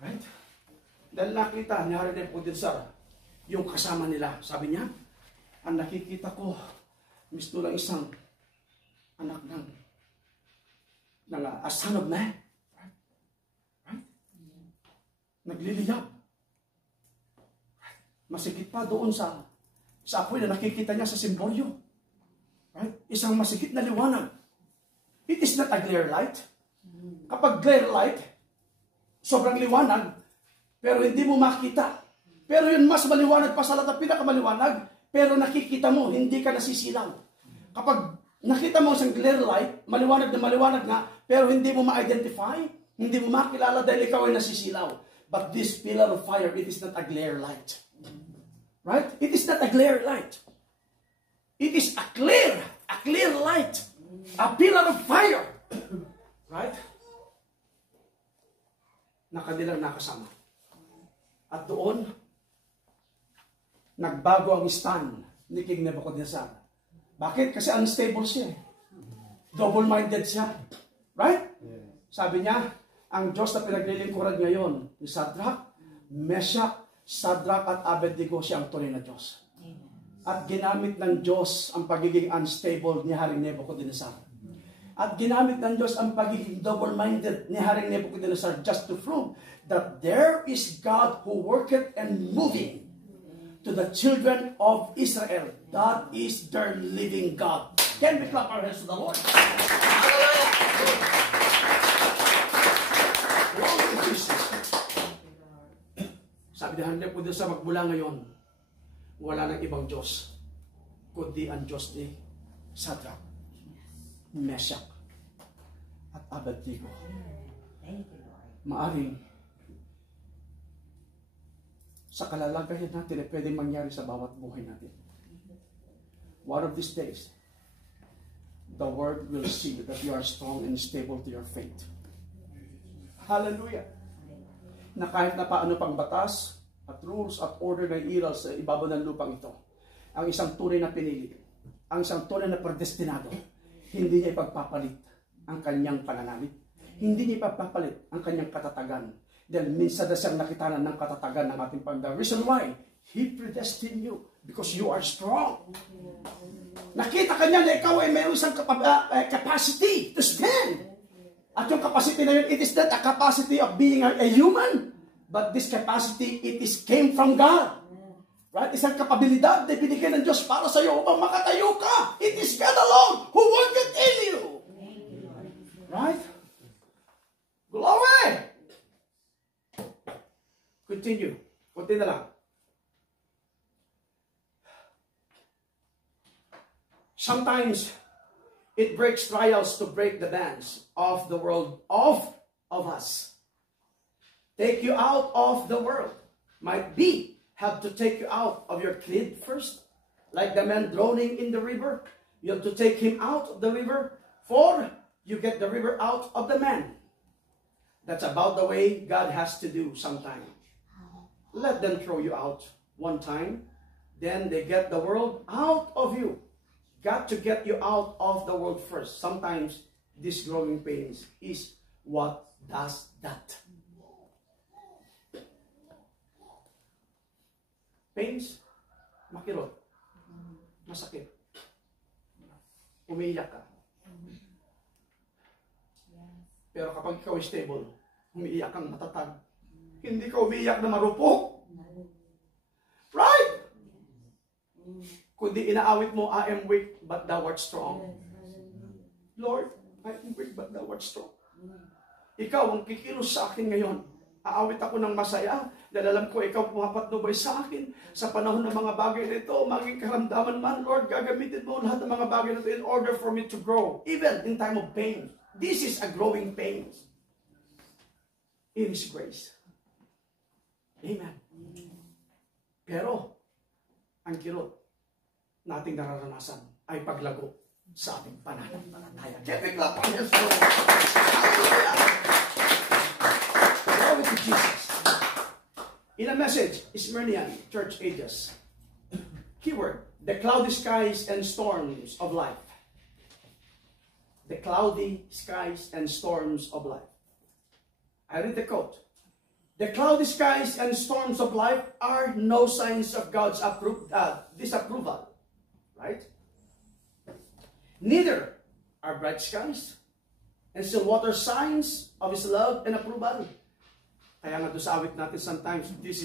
Right? Dahil nakita ni Haridem Pudirsar yung kasama nila. Sabi niya, ang nakikita ko, misto lang isang anak ng a son of man. Right? Right? Nagliliyab. Right? Masigit pa doon sa apoy na nakikita niya sa simbolyo. Right? Isang masigit na liwanag. It is not a glare light. Kapag glare light, sobrang liwanag, pero hindi mo makita. Pero yun mas maliwanag pa sa lahat, pinakamaliwanag, pero nakikita mo, hindi ka nasisilaw. Kapag nakita mo isang glare light, maliwanag nga, pero hindi mo ma-identify, hindi mo makilala dahil ikaw ay nasisilaw. But this pillar of fire, it is not a glare light. Right? It is not a glare light. It is a clear light. A pillar of fire. Right? Na kanilang nakasama. At doon, nagbago ang stand ni King Nebuchadnezzar. Bakit? Kasi unstable siya. Double-minded siya. Right? Sabi niya, ang Diyos na pinaglilingkuran ngayon, ni Shadrach, Meshach, Shadrach at Abednego, siya ang tunay na Diyos. At ginamit ng Diyos ang pagiging unstable ni Haring Nebuchadnezzar. At ginamit ng Diyos ang pagiging double-minded ni Haring Nebuchadnezzar just to prove that there is God who worketh and moving to the children of Israel. That is their living God. Can we clap our hands to the Lord? Hallelujah! Glory to Jesus. Sabi ni Haring Nebuchadnezzar, magmula ngayon, wala nang ibang Diyos, kundi ang Diyos ni Shadrach, Meshach, at Abednego. Maaring sa kalalagayan natin ay pwedeng mangyari sa bawat buhay natin. one of these days, the world will see that you are strong and stable to your faith. Hallelujah. Na kahit na paano pang batas at rules at order na iral sa ibabaw ng lupang ito, ang isang tunay na pinili, ang isang tunay na predestinado, hindi niya ipagpapalit ang kanyang pananalig. Hindi niya ipagpapalit ang kanyang katatagan. Dahil minsan na siyang nakitanan ng katatagan ng ating Panginoon. Reason why? He predestined you because you are strong. Nakita ka niya na ikaw ay mayroong isang capacity to stand. At yung capacity na yun, it is not a capacity of being a human, but this capacity, it is came from God. Right? Isang kapabilidad na binigay ng Diyos para sa iyo upang makatayo ka. It is God alone who worketh in you. Right? Glory! Continue. Kunti na lang. Sometimes, it breaks trials to break the bands of the world of us. Take you out of the world. Might be, have to take you out of your creed first. Like the man drowning in the river. You have to take him out of the river. For you get the river out of the man. That's about the way God has to do sometimes. Let them throw you out one time. Then they get the world out of you. Got to get you out of the world first. Sometimes this growing pains is what does that. Pains, makirot, masakit, umiiyak ka. Pero kapag ikaw is stable, umiiyak kang matatag. Hindi ka umiiyak na marupok. Right? Kundi inaawit mo, I am weak, but thou art strong. Lord, I am weak, but thou art strong. Ikaw ang kikilos sa akin ngayon. Aawit ako ng masaya, dahil alam ko ikaw pumapatnubay sa akin. Sa panahon ng mga bagay nito, maging karamdaman man, Lord, gagamitin mo lahat ng mga bagay nito in order for me to grow. Even in time of pain. This is a growing pain. In His grace. Amen. Pero, ang kirot, nating nararanasan ay paglago sa ating pananampalataya. Can we clap our hands for Hallelujah! Glory to Jesus. In a message, Smyrnian Church Ages. Keyword, the cloudy skies and storms of life. The cloudy skies and storms of life. I read the quote. The cloudy skies and storms of life are no signs of God's disapproval. Right? Neither are bright skies and still water signs of His love and approval. Kaya nga doon sa awit natin sometimes, this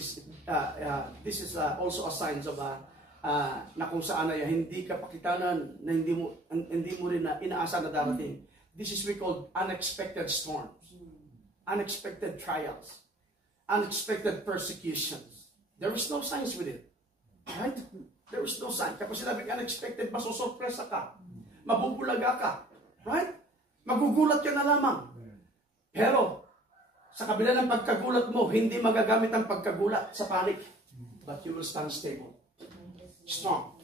is also a sign of na kung saan ay hindi ka pakitanan, na hindi mo rin na inaasa na darating. This is we call unexpected storms, unexpected trials, unexpected persecutions. There is no signs with it. Right? There is no sign. Kapag sinabing unexpected, masusurpresa ka. Mabubulaga ka. Right? Magugulat ka na lamang. Pero, sa kabila ng pagkagulat mo, hindi magagamit ang pagkagulat sa panic. But you will stand stable. Strong.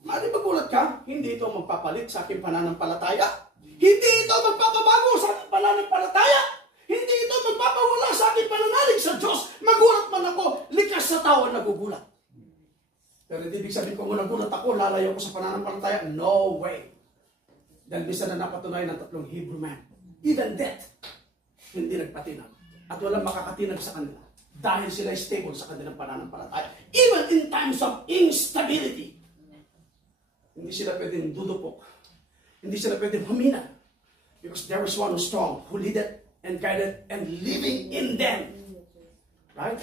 Mali magulat ka, hindi ito magpapalit sa aking pananampalataya. Hindi ito magpapabago sa aking pananampalataya. Hindi ito magpapawala sa aking pananalig sa Diyos. Magulat man ako, likas sa tao ang nagugulat. Pero hindi ibig sabihin ko, kung nagulat ako, lalayo ko sa pananampalataya. No way. Dahil bisa na napatunayan ng 3 Hebrew men. Even death, hindi nagpatinag. At walang makakatinag sa kanila. Dahil sila stable sa kanilang pananampalataya. Even in times of instability. Hindi sila pwedeng dudupok. Hindi sila pwedeng humina. Because there is one who strong, who leaded and guided and living in them. Right?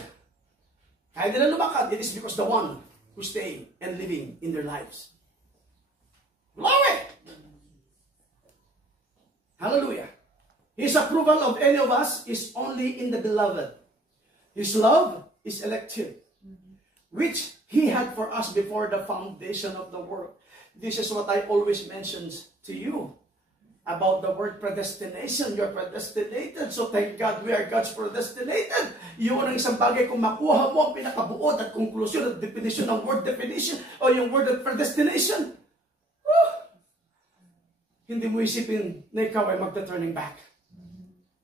Kaya nila lumakad, it is because the one who stay and living in their lives. Glory! Hallelujah. His approval of any of us is only in the beloved. His love is elective, which He had for us before the foundation of the world. This is what I always mention to you about the word predestination. You're predestinated. So thank God we are God's predestinated. Yun ang isang bagay kung makuha mo ang pinakabuod at konklusyon at definition ng word definition o yung word of predestination. Hindi mo isipin na ikaw ay magta-turning back.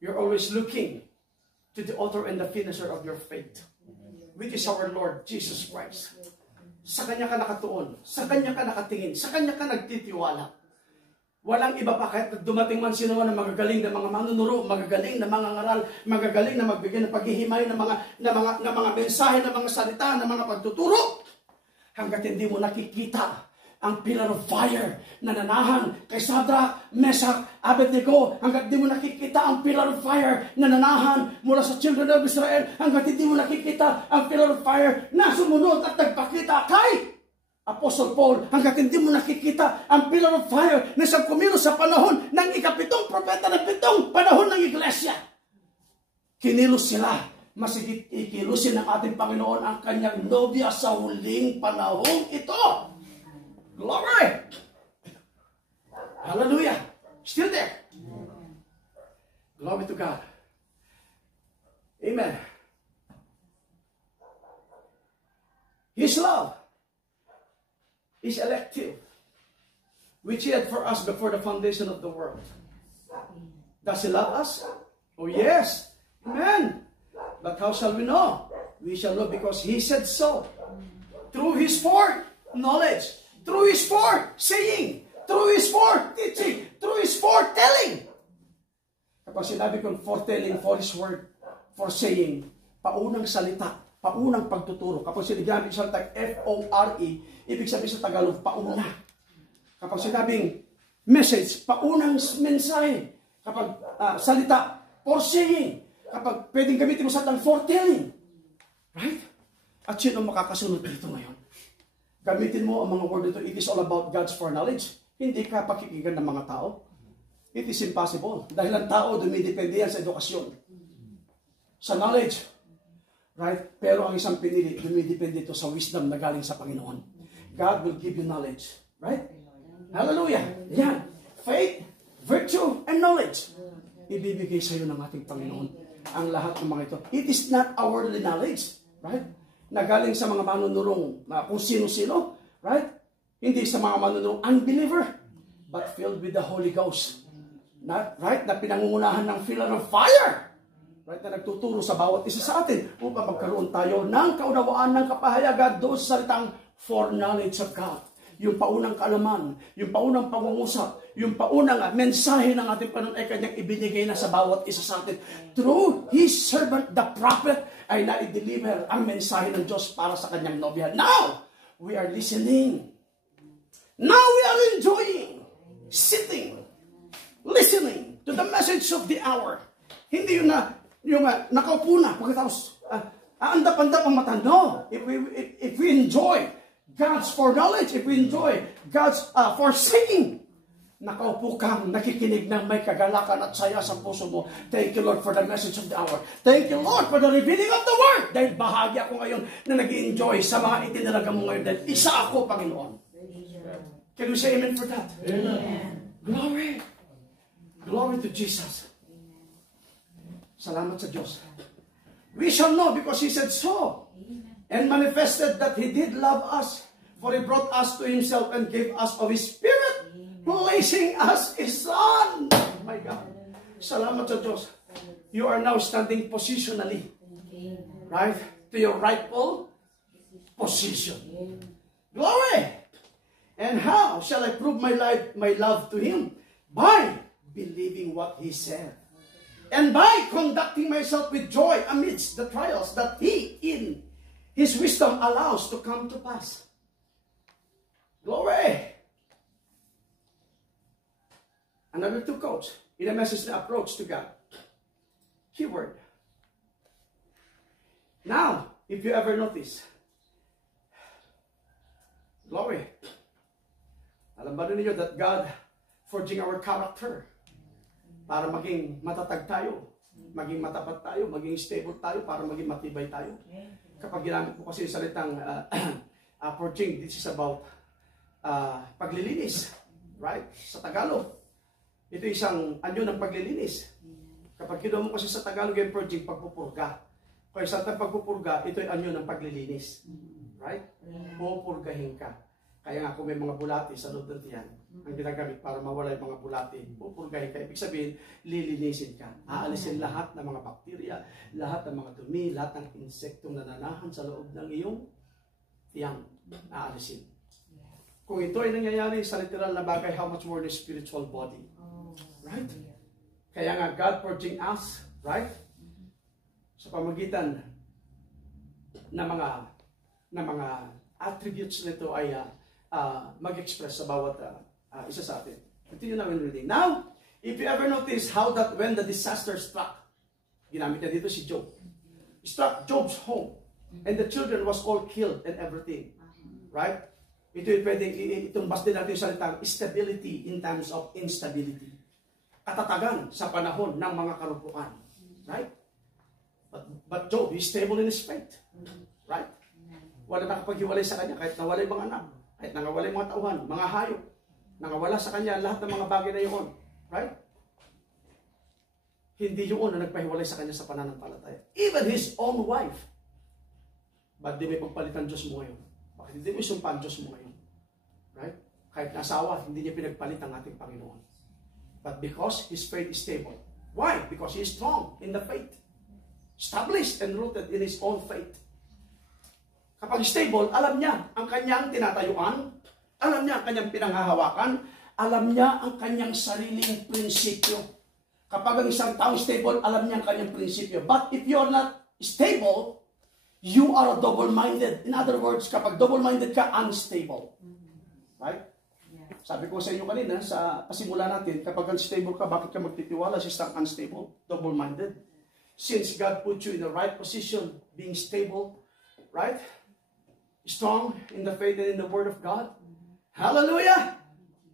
You're always looking to the author and the finisher of your faith, which is our Lord Jesus Christ. Sa Kanya ka nakatuon, sa Kanya ka nakatingin, sa Kanya ka nagtitiwala. Walang iba pa, kahit dumating man sino man ng magagaling na mga manunuro, magagaling na mga ngaral, magagaling na magbigay ng paghihimay ng mga mensahe, ng mga salita, ng mga pagtuturo. Hanggat hindi mo nakikita ang pillar of fire na nanahan kay Shadrach, Meshach, Abednego, hanggat hindi mo nakikita ang pillar of fire na nanahan mula sa children of Israel, hanggat hindi mo nakikita ang pillar of fire na sumunod at nagpakita kay Apostle Paul, hanggat hindi mo nakikita ang pillar of fire na siyang kumilos sa panahon ng ikapitong propeta ng pitong panahon ng iglesia. Kinilos sila. Masigit ikilusin ng ating Panginoon ang kanyang nobya sa huling panahon ito. Glory! Hallelujah! Still there. Glory to God. Amen. His love is elective, which He had for us before the foundation of the world. Does He love us? Oh yes. Amen. But how shall we know? We shall know because He said so. Through His foreknowledge, through His foresaying, through His foreteaching, through His foretelling. Kapag sinabi kong foretelling, for His word, foresaying, paunang salita, paunang pagtuturo. Kapag sinabi sa salita, F-O-R-E, ibig sabihin sa Tagalog, pauna. Kapag sinabing message, paunang mensahe. Kapag salita, foresaying. Kapag pwedeng gamitin mo sa tang foretelling. Right? At sino makakasunod dito ngayon? Gamitin mo ang mga word dito. It is all about God's foreknowledge. Hindi ka pakikigan ng mga tao. It is impossible. Dahil ang tao, dumidepende yan sa edukasyon. Sa knowledge. Right? Pero ang isang pinili, dumidepende ito sa wisdom na galing sa Panginoon. God will give you knowledge. Right? Hallelujah. Yan. Faith, virtue, and knowledge. Ibibigay sa iyo ng ating Panginoon ang lahat ng mga ito. It is not our knowledge, right? Nagaling sa mga manunurong kung sino-sino, right? Hindi sa mga manunurong unbeliever, but filled with the Holy Ghost. Right? Na pinangungunahan ng pillar of fire. Right? Na nagtuturo sa bawat isa sa atin upang magkaroon tayo ng kaunawaan ng kapahayagan doon sa salitang foreknowledge of God. Yung paunang kaalaman, yung paunang pangungusap, yung paunang mensahe ng ating Panginoon ay kanyang ibinigay na sa bawat isa sa atin. Through His servant, the prophet, ay na-deliver ang mensahe ng Diyos para sa kanyang nobya. Now, we are listening. Now we are enjoying, sitting, listening to the message of the hour. Hindi yung nakaupo na, pagkatapos, andap-andap ang mata. No, if we enjoy God's foreknowledge, if we enjoy God's foreseeing, nakaupo kang nakikinig ng may kagalakan at saya sa puso mo. Thank you, Lord, for the message of the hour. Thank you, Lord, for the revealing of the word. Dahil bahagi ako ngayon na nag-enjoy sa mga itinalaga mo ngayon. Dahil isa ako, Panginoon. Can we say amen for that? Amen. Glory. Glory to Jesus. Salamat sa Diyos. We shall know because He said so. And manifested that He did love us. For He brought us to Himself and gave us of His Spirit, placing us His Son. Oh my God. Salamat sa Diyos. You are now standing positionally. Right? To your rightful position. Glory! And how shall I prove my love to Him? By believing what He said. And by conducting myself with joy amidst the trials that He, in His wisdom, allows to come to pass. Glory! Another two quotes in a message na approach to God. Keyword. Now, if you ever notice, glory. Alam ba ninyo that God forging our character para maging matatag tayo, maging matapat tayo, maging stable tayo, para maging matibay tayo. Kapag ginamit mo kasi yung salitang forging, this is about paglilinis, right? Sa Tagalog, ito isang anyo ng paglilinis. Kapag kinuha mo kasi sa Tagalog yung forging, pagpupurga. Kaya sa pagpupurga, ito yung anyo ng paglilinis. Right? Pupurgahin ka. Kaya nga kung may mga bulati sa loob ng tiyan, ang ginagamit para mawala yung mga bulati, pupurgahin ka. Ibig sabihin, lilinisin ka. Aalisin lahat ng mga bakterya, lahat ng mga dumi, lahat ng insektong nananahan sa loob ng iyong tiyang. Aalisin. Kung ito ay nangyayari sa literal na bagay, how much more the spiritual body? Right? Kaya nga, God purging us, right? Sa pamagitan ng mga attributes nito ay mag-express sa bawat isa sa atin. Continue namin reading. Now, if you ever notice how that when the disaster struck, ginamit niya dito si Job, struck Job's home, and the children was all killed and everything. Right? Ito yung pwedeng itumbas din natin yung salitang stability in times of instability. Katatagan sa panahon ng mga karupuan. Right? But Job, he's stable in his faith. Right? Wala nakapaghiwalay sa kanya kahit nawala yung mga anak, kahit nawala yung mga tauhan, mga hayop. Nakawala sa kanya lahat ng mga bagay na yun. Right? Hindi yun na nagpahiwalay sa kanya sa pananampalataya. Even his own wife. Ba't di may pagpalitan Diyos mo ngayon? Bakit hindi mo isumpan Diyos mo ngayon? Right? Kahit nasawa, hindi niya pinagpalit ang ating Panginoon. But because his faith is stable. Why? Because he is strong in the faith. Established and rooted in his own faith. Kapag stable, alam niya ang kanyang tinatayuan, alam niya ang kanyang pinanghahawakan, alam niya ang kanyang sariling prinsipyo. Kapag ang isang taong stable, alam niya ang kanyang prinsipyo. But if you're not stable, you are double-minded. In other words, kapag double-minded ka, unstable. Right? Sabi ko sa inyo kanina, sa pasimula natin, kapag unstable ka, bakit ka magtitiwala sa isang unstable? Double-minded. Since God put you in the right position, being stable, right? Strong in the faith and in the Word of God. Hallelujah!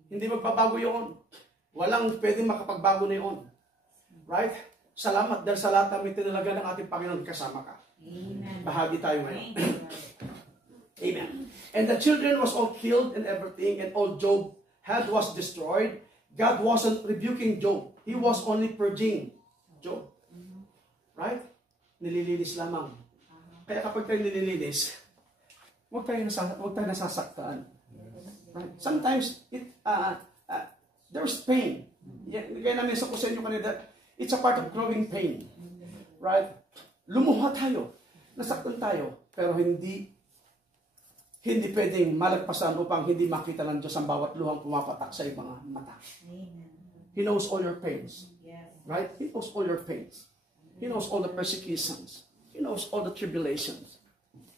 Hindi magbabago yun. Walang pwedeng makapagbago na yun. Right? Salamat dahil sa lahat ng itinalaga ng ating Panginoon, kasama ka. Amen. Bahagi tayo ngayon. Amen. And the children was all killed and everything, and all Job had was destroyed. God wasn't rebuking Job. He was only purging Job. Right? Nililinis lamang. Kaya kapag tayo nililinis, huwag tayo nasasaktan. Right? Sometimes, there's pain. Kaya namin sa kusa inyo kanina, it's a part of growing pain. Right? Lumuha tayo. Nasaktan tayo. Pero hindi pwedeng malagpasan upang hindi makita ng Diyos ang bawat luhang pumapatak sa iyong mga mata. He knows all your pains. Right? He knows all your pains. He knows all the persecutions. He knows all the tribulations,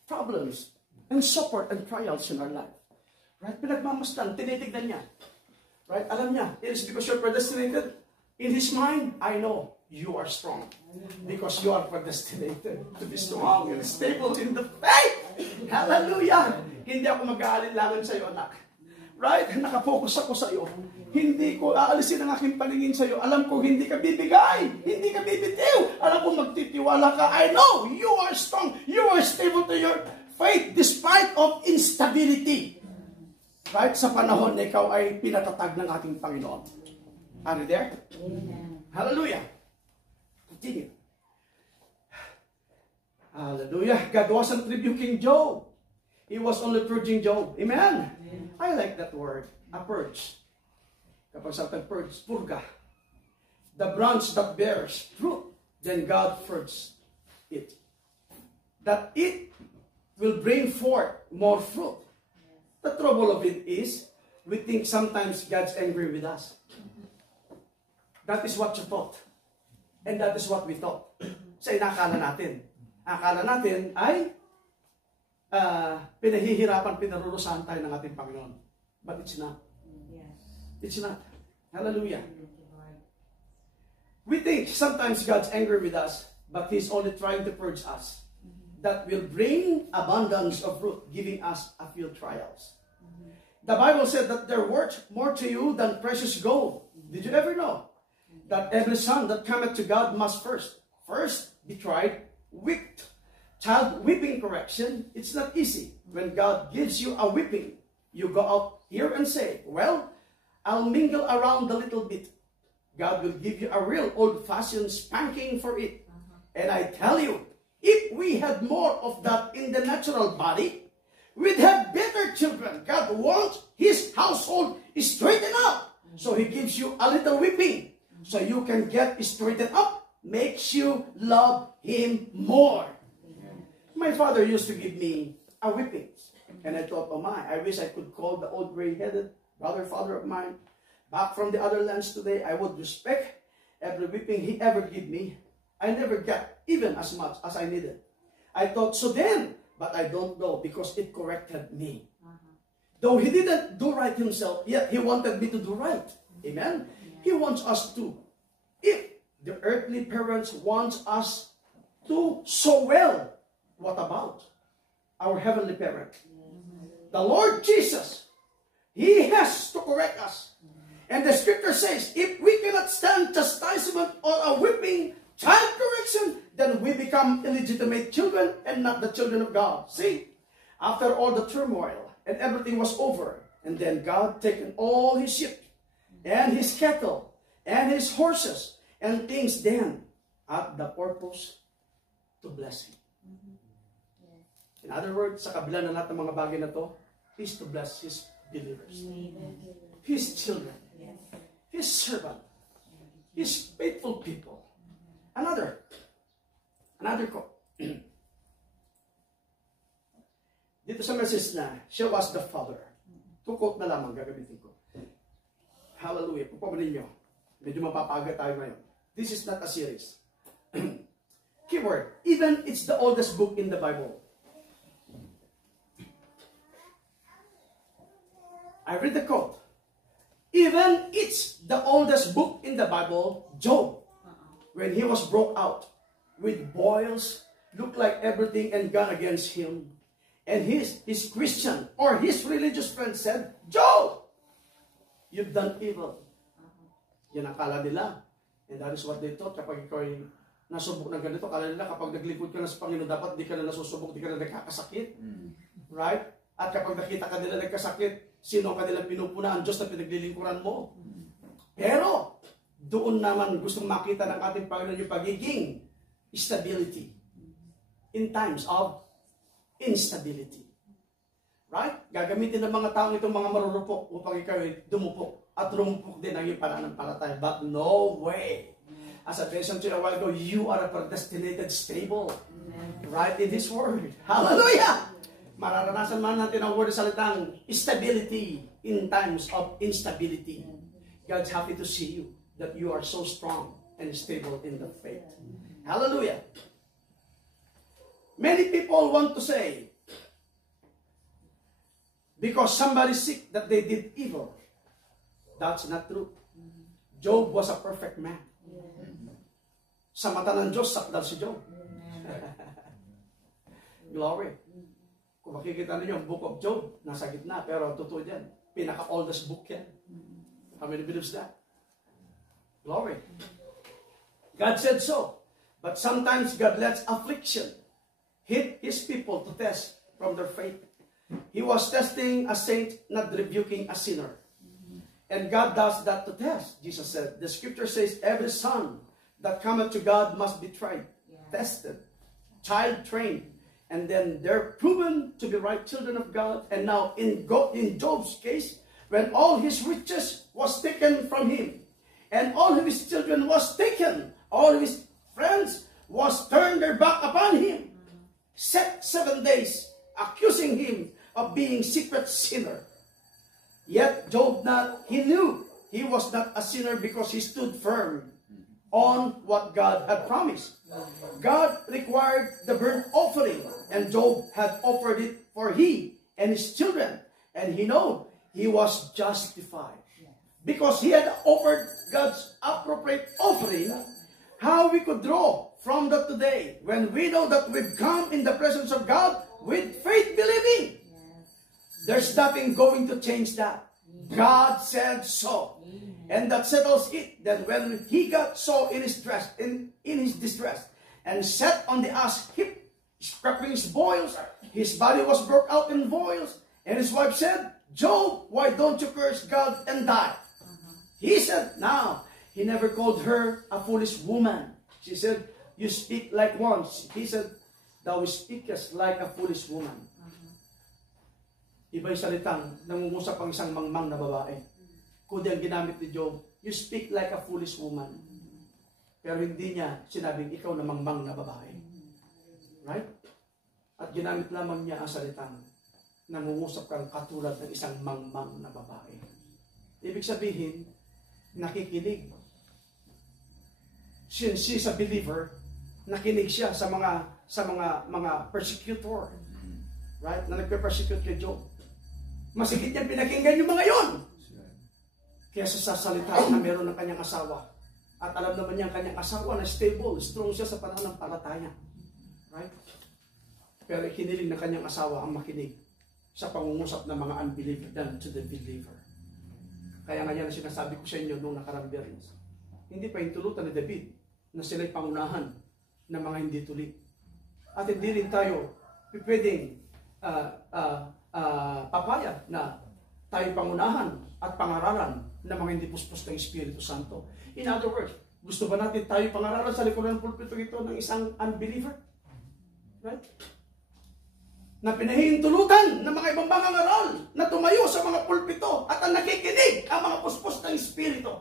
problems, and support and trials in our life. Right? Pinagmamasdan, tinitignan niya. Right? Alam niya, it is because you're predestinated. In His mind, I know you are strong. Because you are predestinated to be strong and stable in the faith. Hallelujah! Hindi ako mag-aalinlangan sa iyo, anak. Right? Nakapokus ako sa iyo. Hindi ko aalisin ang aking paningin sa iyo. Alam ko hindi ka bibigay. Hindi ka bibitiw. Alam ko magtitiwala ka. I know you are strong. You are stable to your faith despite of instability. Right? Sa panahon na ikaw ay pinatatag ng ating Panginoon. Are you there? Amen. Hallelujah. Continue. Hallelujah. God wasn't rebuking Job. He was only purging Job. Amen? Amen. I like that word. A purge. Kapag sa purge, purga. The branch that bears fruit, then God purges it. That it will bring forth more fruit. The trouble of it is, we think sometimes God's angry with us. That is what you thought. And that is what we thought. Sa inakala natin. Akala natin ay pinahihirapan, pinarurusahan tayo ng ating Panginoon. But it's not. It's not. Hallelujah. We think sometimes God's angry with us, but He's only trying to purge us. That will bring abundance of fruit, giving us a few trials. The Bible said that they're worth more to you than precious gold. Did you ever know that every son that cometh to God must first be tried, whipped? Child whipping correction, it's not easy. When God gives you a whipping, you go out here and say, well, I'll mingle around a little bit. God will give you a real old-fashioned spanking for it. And I tell you, if we had more of that in the natural body, we'd have better children. God wants His household straightened up. So He gives you a little whipping so you can get straightened up. Makes you love Him more. My father used to give me a whipping. And I thought, oh my, I wish I could call the old gray-headed father of mine back from the other lands today. I would respect every whipping he ever gave me. I never got even as much as I needed. I thought so then, but I don't know because it corrected me. Though he didn't do right himself, yet he wanted me to do right. Amen? He wants us to. If the earthly parents want us to so well, what about our heavenly parent? The Lord Jesus, He has to correct us. And the scripture says, if we cannot stand chastisement or a whipping, child correction, then we become illegitimate children and not the children of God. See, after all the turmoil and everything was over, and then God taken all His sheep and His cattle and His horses and things then at the purpose to bless Him. In other words, sa kabila na lahat ng mga bagay na to, is to bless His believers, His children, His servant, His faithful people. Another quote. Dito sa message na, show us the Father. Two quote na lamang gagamitin ko. Hallelujah. Pagpapalin nyo. Medyo mapapaga tayo ngayon. This is not a series. Keyword, even it's the oldest book in the Bible. I read the quote. Even it's the oldest book in the Bible, Job, when he was brought out with boils, looked like everything and gone against him. And his Christian or his religious friend said, Job, you've done evil. Yan ang kala nila. And that is what they thought. Kapag ikaw ay nasubok ng ganito, kala nila kapag naglingkod ka na sa Panginoon, dapat di ka na nasusubok, di ka na nagkakasakit. Right? At kapag nakita ka nila nagkasakit, sino ka nila pinupunan? Diyos na pinaglilingkuran mo. Pero, doon naman gustong makita ng ating Panginoon yung pagiging stability in times of instability. Right? Gagamitin ng mga taong itong mga marurupok upang ikaw ay dumupok at rumupok din ang iyong pananampalataya. But no way. As I mentioned to you a while ago, you are a predestinated stable. Right in this word. Hallelujah! Mararanasan man natin ang word salitang stability in times of instability. God's happy to see you that you are so strong and stable in the faith. Hallelujah! Many people want to say, because somebody sick that they did evil. That's not true. Job was a perfect man. Sa mata ng Diyos, sakdal si Job. Glory. Kung makikita ninyo, ang book of Job, nasa gitna, pero totoo yan. Pinaka-oldest book yan. How many believes that? Glory. God said so. But sometimes God lets affliction hit His people to test from their faith. He was testing a saint, not rebuking a sinner. And God does that to test. Jesus said, the scripture says, every son that cometh to God must be tried, tested, child trained. And then they're proven to be right children of God. And now in Job's case, when all his riches was taken from him, and all of his children was taken, all of his friends was turned their back upon him, set 7 days, accusing him of being secret sinner. Yet Job he knew he was not a sinner because he stood firm on what God had promised. God required the burnt offering, and Job had offered it for he and his children. And he knew he was justified. Because he had offered God's appropriate offering, how we could draw from that today, when we know that we've come in the presence of God with faith believing. There's nothing going to change that. God said so. And that settles it. Then when he got so in his distress, and sat on the ass heap, scraping his boils, his body was broke out in boils, and his wife said, Job, why don't you curse God and die? He said, now, he never called her a foolish woman. She said, you speak like one. He said, thou speakest like a foolish woman. Iba yung salitang nangungusap ang isang mangmang na babae. Kundi ang ginamit ni Job, you speak like a foolish woman. Pero hindi niya sinabing ikaw na mangmang na babae. Right? At ginamit lamang niya ang salitang nangungusap kang katulad ng isang mangmang na babae. Ibig sabihin, nakikinig. Since she's a believer, nakinig siya sa mga persecutor. Right? Na nagpe-persecute kay Job. Masigit niyang pinakinggan yung mga yon. Kaysa sa salita na meron ng kanyang asawa. At alam naman niya ang kanyang asawa na stable, strong siya sa pananampalataya. Right? Pero ikiniling ng kanyang asawa ang makinig sa pangungusap ng mga unbeliever than to the believer. Kaya nga yan ang sinasabi ko sa inyo noong nakarang Biyernes. Hindi pa hintulutan ni David na sila'y pangunahan ng mga hindi tuli. At hindi rin tayo pwedeng papayag na tayo pangunahan at pangaralan ng mga hindi puspos ng Espiritu Santo. In other words, gusto ba natin tayo pangaralan sa likuran ng pulpito ito ng isang unbeliever? Right? Na pinahihintulutan ng mga ibang mangangaral na tumayo sa mga pulpito at ang nakikinig ang mga puspos ng Espiritu.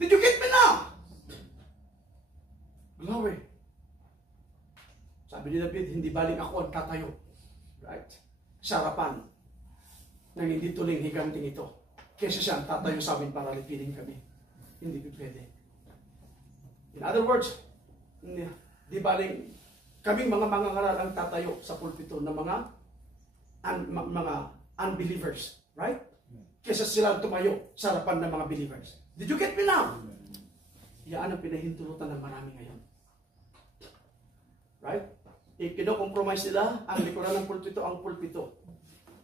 Did you get me now? Glory. Sabi ni David, hindi baling ako ang tatayo. Right? Sa harapan ng hindi tuling higanting ito. Kesa siya ang tatayo sa amin para lipiling kami. Hindi pwede. In other words, di baling kaming mga mangangaral ang tatayo sa pulpito ng mga unbelievers. Right? Kesa sila tumayo sa harapan ng mga believers. Did you get me now? Yan ang pinahintulutan ng marami ngayon. Right? Kino-compromise nila ang likuran ng pulpito ang pulpito.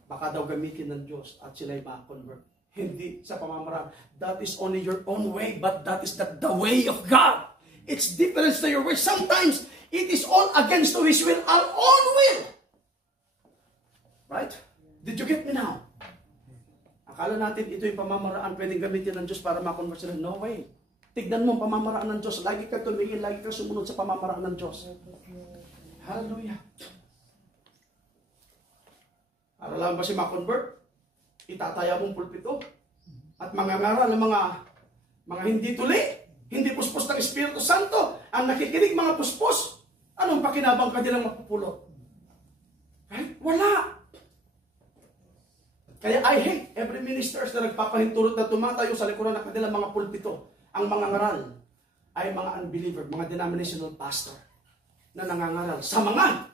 Baka daw gamitin ng Diyos at sila'y ma-convert. Hindi sa pamamaraan. That is only your own way, but that is not the way of God. It's different to your way. Sometimes, it is all against His will, our own will. Right? Did you get me now? Akala natin ito yung pamamaraan pwedeng gamitin ng Diyos para ma-convert sila. No way. Tignan mo ang pamamaraan ng Diyos. Lagi ka tumingin, lagi ka sumunod sa pamamaraan ng Diyos. Hallelujah. Para lang ba si ma-convert? Itataya mong pulpito at mangangaral ng mga hindi tuli, hindi puspos ng Espiritu Santo, ang nakikinig mga puspos, anong pakinabang kanilang mapupulot? Right? Wala. Kaya I hate every ministers na nagpapahintulot na tumatayo sa likuran ng kanilang mga pulpito. Ang mga ngaral ay mga unbeliever, mga denominational pastor na nangangaral sa mga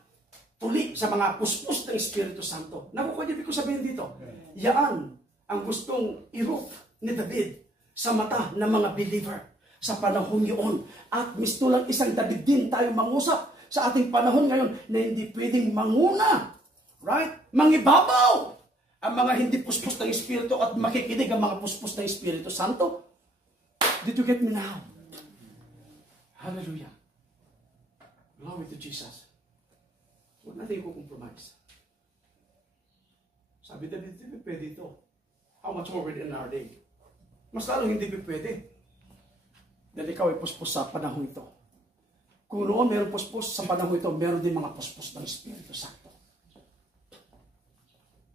tuli, sa mga puspos ng Espiritu Santo. Nakukuha ko sabihin dito, yaan ang gustong i-roof ni David sa mata ng mga believer sa panahon yun. At misto lang isang David din tayo mangusap sa ating panahon ngayon na hindi pwedeng manguna. Right? Mangibabaw ang mga hindi puspos ng Espiritu at makikinig ang mga puspos ng Espiritu Santo. Did you get me now? Hallelujah. Glory to Jesus. Huwag natin i-compromise. Sabi David, hindi pwede ito. How much more within our day? Mas lalong hindi pwede. Dahil ikaw ay puspos sa panahon ito. Kung noon meron puspos sa panahon ito, meron din mga puspos ng Espiritu Santo.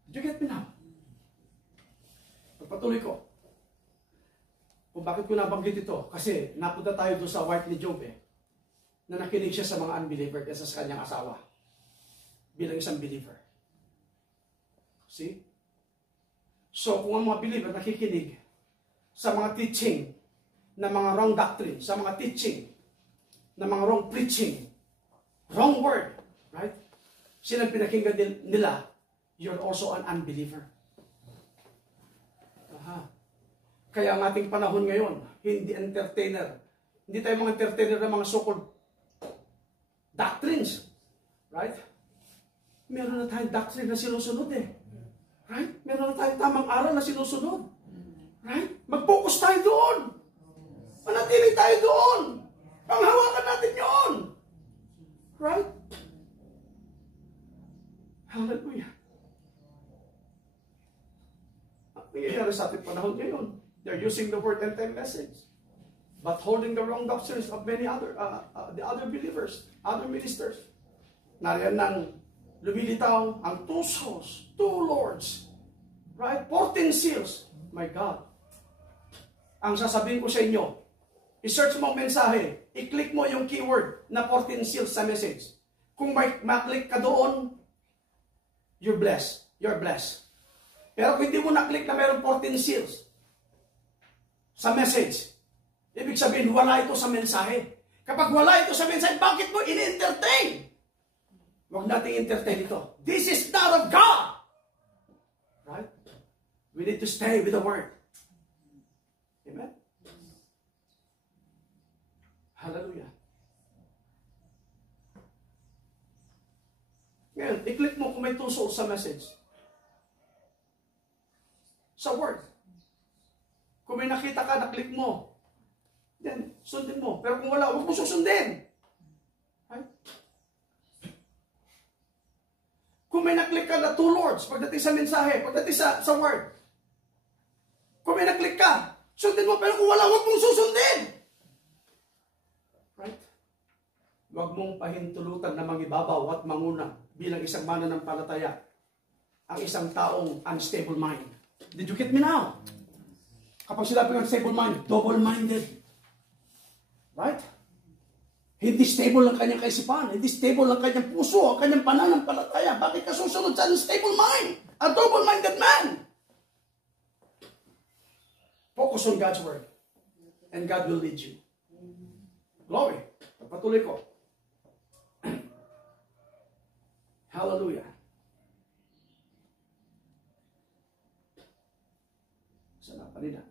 Did you get me now? Pagpatuloy ko. Kung bakit ko nabanggit ito? Kasi napunta tayo doon sa wife ni Job na nakinig siya sa mga unbeliever kaysa sa kanyang asawa. Bilang isang believer. See? So, kung ang mga believer nakikinig sa mga teaching na mga wrong doctrine, sa mga teaching na mga wrong preaching, wrong word, right? Sinang pinakinggan nila, you're also an unbeliever. Aha. Kaya ang ating panahon ngayon, hindi entertainer. Hindi tayo mga entertainer ng mga so-called doctrines. Right? Meron na tayong doctrine na sinusunod Right? Meron na tayong tamang aral na sinusunod. Right? Mag-focus tayo doon. Manatili tayo doon. Panghawakan natin yun. Right? Hallelujah. Ang nangyayari sa ating panahon ngayon, they're using the word end-time message, but holding the wrong doctrines of many other the other believers, other ministers. Nariyan ng lumilitaw ang two souls, two lords. Right? 14 seals. My God. Ang sasabihin ko sa inyo, i-search mo ang mensahe, i-click mo yung keyword na 14 seals sa message. Kung may maklik ka doon, you're blessed. You're blessed. Pero kung hindi mo na-click na mayroong 14 seals sa message, ibig sabihin, wala ito sa mensahe. Kapag wala ito sa mensahe, bakit mo in-entertain? Huwag nating entertain ito. This is not of God. Right? We need to stay with the Word. Amen? Hallelujah. Ngayon, i-click mo kung may tuso sa message. Sa Word. Kung may nakita ka, na-click mo. Then, sundin mo. Pero kung wala, huwag mo susundin. Right? Kung may na-click ka na two lords, pagdating sa mensahe, pagdating sa Word. Kung may na-click ka, sundin mo. Pero kung wala, huwag mong susundin. Right? Huwag mong pahintulutan na mangibabaw at manguna bilang isang mananampalataya ang isang taong unstable mind. Did you get me now? Kapag sinabi ng unstable mind, double-minded. Right? Hindi stable ang kanyang kaisipan, hindi stable ang kanyang puso, ang kanyang pananampalataya. Bakit ka susunod sa unstable mind? A double-minded man. Focus on God's Word. And God will lead you. Glory. Patuloy ko. Hallelujah. Sana kanina.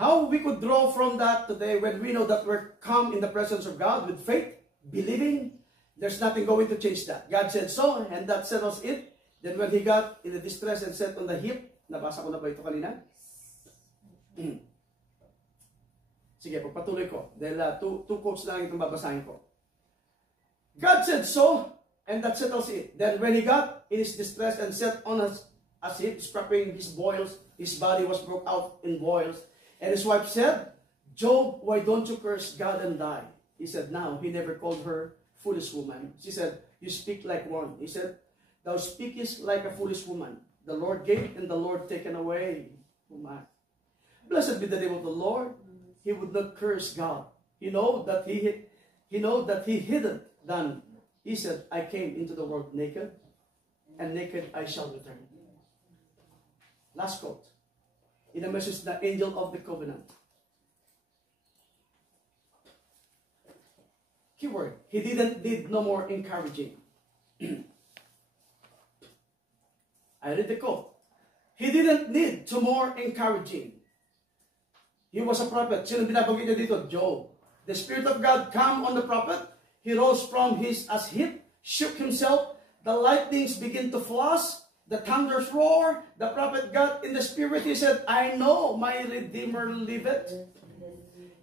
How we could draw from that today when we know that we're come in the presence of God with faith, believing, there's nothing going to change that. God said so, and that settles it. Then when he got in the distress and sat on the hip, nabasa ko na ba ito kanina? Sige, pagpatuloy ko. Dahil two quotes na lang itong babasahin ko. God said so, and that settles it. Then when he got in his distress and sat on a hip, scraping his boils, his body was broke out in boils. And his wife said, Job, why don't you curse God and die? He said, now, he never called her foolish woman. She said, you speak like one. He said, thou speakest like a foolish woman. The Lord gave and the Lord taken away. Oh my. Blessed be the name of the Lord. He would not curse God. He know that he hidden done. He said, I came into the world naked, and naked I shall return. Last quote. In a message, the angel of the covenant. Keyword, he didn't need no more encouraging. I read the quote. He didn't need to more encouraging. He was a prophet. Sino binabanggit niya dito? Job. The Spirit of God came on the prophet. He rose from his hip, shook himself. The lightnings began to flash. The thunders roar. The prophet got in the spirit. He said, I know my Redeemer liveth.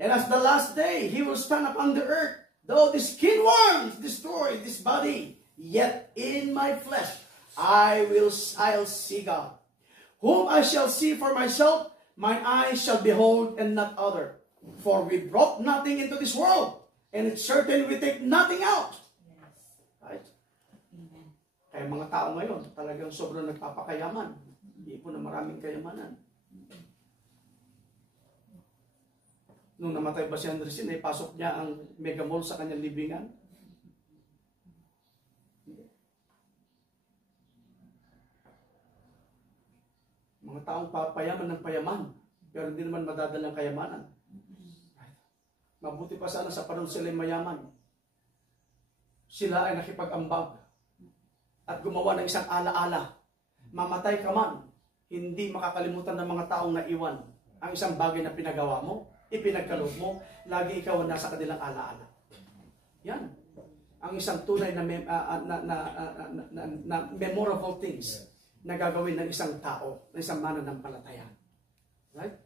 And as the last day, he will stand upon the earth. Though the skin worms destroy this body, yet in my flesh I'll see God. Whom I shall see for myself, mine eyes shall behold and not other. For we brought nothing into this world, and it's certain we take nothing out. Right? Kaya mga tao ngayon, talagang sobrang nagpapakayaman. Hindi po na maraming kayamanan. Nung namatay ba si Andresin, ay pasok niya ang mega mall sa kanyang libingan? Mga taong papayaman ng payaman, pero hindi naman madadalang kayamanan. Mabuti pa sana sa panahon sila mayaman. Sila ay nakipag-ambag at gumawa ng isang alaala. Mamatay ka man, hindi makakalimutan ng mga taong naiwan ang isang bagay na pinagawa mo, ipinagkaloob mo, lagi ikaw ang nasa kanilang alaala. Yan. Ang isang tunay na memorable things na gagawin ng isang tao, ng isang mananampalataya. Right?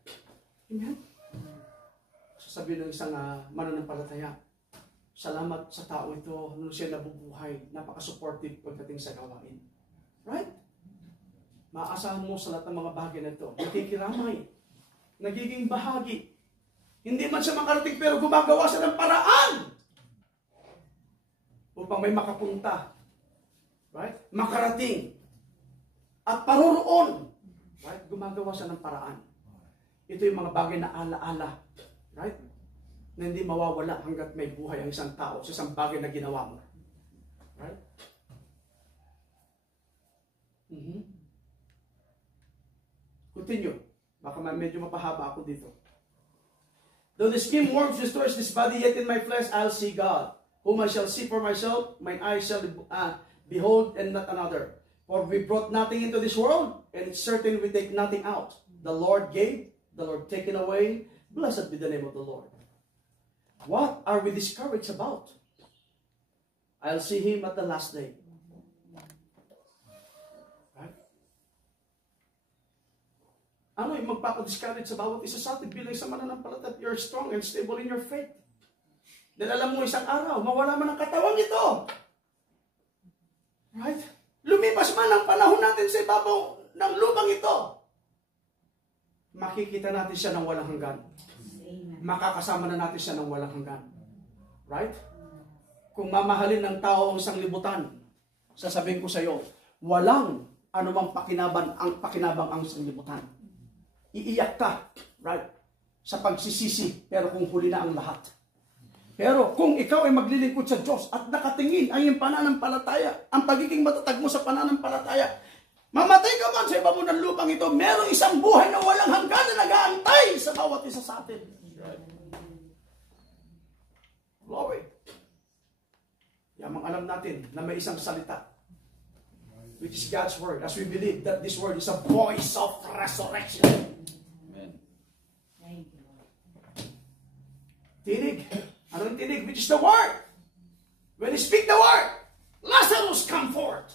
Amen? Sasabihin ng isang mananampalataya, Salamat sa tao ito nung siya nabubuhay. Napaka-supportive pagdating sa gawain. Right? Maaasahan mo sa lahat ng mga bagay na ito. Nakikiramay. Nagiging bahagi. Hindi man siya makarating pero gumagawa siya ng paraan upang may makapunta. Right? Makarating. At paroroon. Right? Gumagawa siya ng paraan. Ito yung mga bagay na ala-ala. Right? Na hindi mawawala hanggat may buhay ang isang tao sa isang bagay na ginawa mo. Right? Continue. Baka medyo mapahaba ako dito. Though the skin worms destroys this body, yet in my flesh I'll see God, whom I shall see for myself, mine eyes shall behold and not another. For we brought nothing into this world, and it's certain we take nothing out. The Lord gave, the Lord taken away. Blessed be the name of the Lord. What are we discouraged about? I'll see Him at the last day. Right? Ano yung magpapadiscourage sa bawat isa sa atin bilang sa mananampalataya? You're strong and stable in your faith. Dahil alam mo isang araw, mawala man ang katawan ito. Right? Lumipas man ang panahon natin sa ibabaw ng lubang ito. Makikita natin siya ng walang hanggan. Makakasama na natin siya ng walang hanggan. Right? Kung mamahalin ng tao ang isang libutan, sasabihin ko sa iyo, walang anumang pakinabang ang isang libutan. Iiyak ka, right? Sa pagsisisi, pero kung huli na ang lahat. Pero kung ikaw ay maglilingkod sa Diyos at nakatingin ang iyong pananampalataya, ang pagiging matatag mo sa pananampalataya, mamatay ka man sa iba mo ng lupang ito, merong isang buhay na walang hanggan na nag-aantay sa bawat isa sa atin. Glory. Yamang alam natin na may isang salita, which is God's word, as we believe that this word is a voice of resurrection. Amen. Tinig. Ano yung tinig? Which is the word. When you speak the word, Lazarus come forth.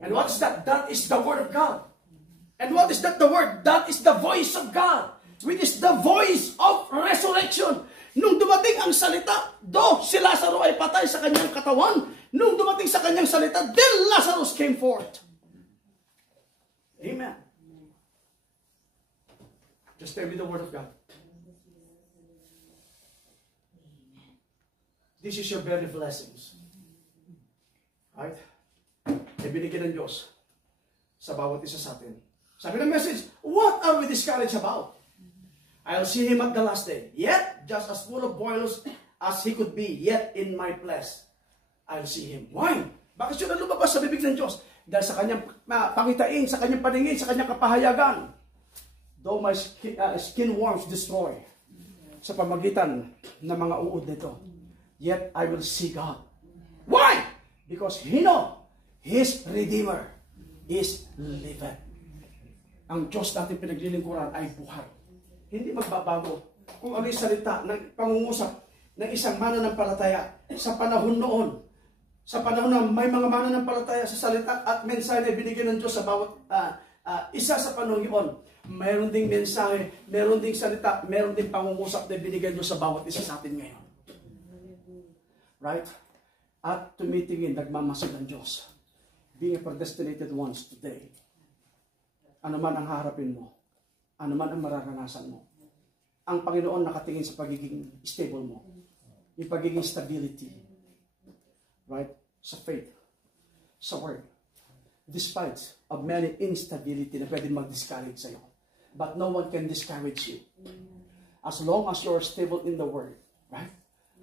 And what is that? That is the word of God. And what is that the word? That is the voice of God, which is the voice of resurrection. Nung dumating ang salita, do si Lazarus ay patay sa kanyang katawan. Nung dumating sa kanyang salita, then Lazarus came forth. Amen. Just tell me the word of God. This is your very blessings. Right? Ay binigyan ng Diyos sa bawat isa sa atin. Sabi ng message, what are we discouraged about? I'll see Him at the last day. Yet, just as full of boils as He could be, yet in my flesh, I'll see Him. Why? Bakit siya lumabas sa bibig ng Diyos? Dahil sa kanyang pangitain, sa kanyang paningin, sa kanyang kapahayagan. Though my skin worms destroy sa pamagitan ng mga uod nito, yet I will see God. Why? Because He know His Redeemer is living. Ang Diyos natin pinaglilingkuran ay buhay. Hindi magbabago. Kung ano yung salita ng pangungusap ng isang mananampalataya sa panahon noon, sa panahon na may mga mananampalataya sa salita at mensahe na binigyan ng Diyos sa bawat isa sa panahon yun, mayroon ding mensahe, mayroon ding salita, mayroon ding pangungusap na binigyan Diyos sa bawat isa sa atin ngayon. Right? At tumitingin, nagmamasid ang Diyos. Being a predestinated ones today. Ano man ang harapin mo, ano man ang mararanasan mo, ang Panginoon nakatingin sa pagiging stable mo, yung pagiging stability, right? Sa faith, sa word. Despite of many instability na pwede mag-discourage sa'yo. But no one can discourage you. As long as you are stable in the word, right?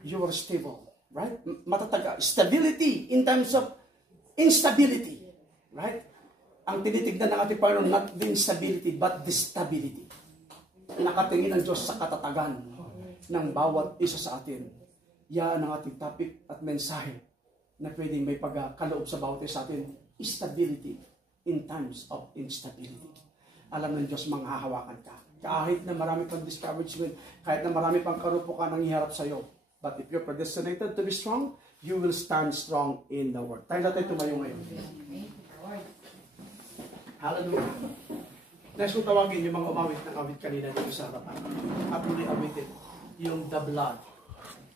You are stable, right? Matatag. Stability in terms of instability, right? Ang tinitignan ng ating Panginoon, not the instability, but the stability. Nakatingin ang Diyos sa katatagan ng bawat isa sa atin. Yan ang ating topic at mensahe na pwedeng may pagkaloob sa bawat isa sa atin. Stability in times of instability. Alam ng Diyos, manghahawakan ka. Kahit na marami pang discouragement, kahit na marami pang karupukan ang iharap sa iyo. But if you're predestinated to be strong, you will stand strong in the Word. Tayo natin tumayo ngayon. Hallelujah. Next kong tawagin yung mga umawit ng awit kanina dito sa harapan. At muli awitin yung the blood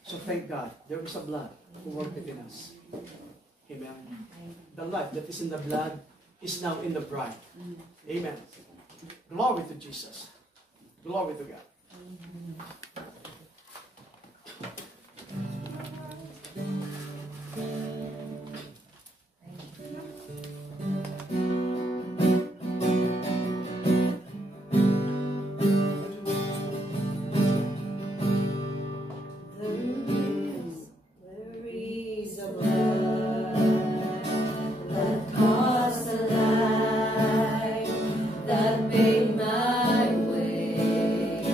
So thank God, there is a blood who worked within us. Amen. The life that is in the blood is now in the bride. Amen. Glory to Jesus. Glory to God. That made my way.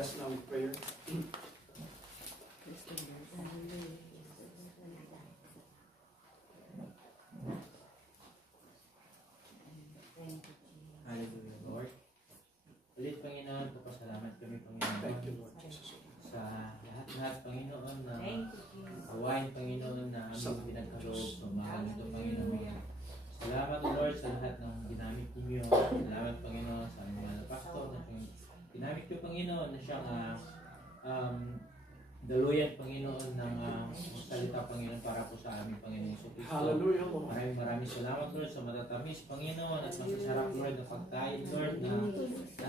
us now with prayer. Hallelujah, Lord. Ulit, Panginoon, papasalamat kami, Panginoon. Thank you, Lord Jesus. Sa lahat-lahat, Panginoon, na kawain, Panginoon, na aming pinagkaloob sa mahal ito, Panginoon. Salamat, Lord, sa lahat ng ginamit ninyo. Salamat, Panginoon, sa aming mga pastor na ginamit ko, Panginoon, na siyang daluyan, Panginoon, ng salita, Panginoon, para po sa aming Panginoon Jesucristo. Hallelujah, Lord. Maraming salamat, Lord, sa matatamis, Panginoon, at masasarap, Lord, na pagkain, Lord, na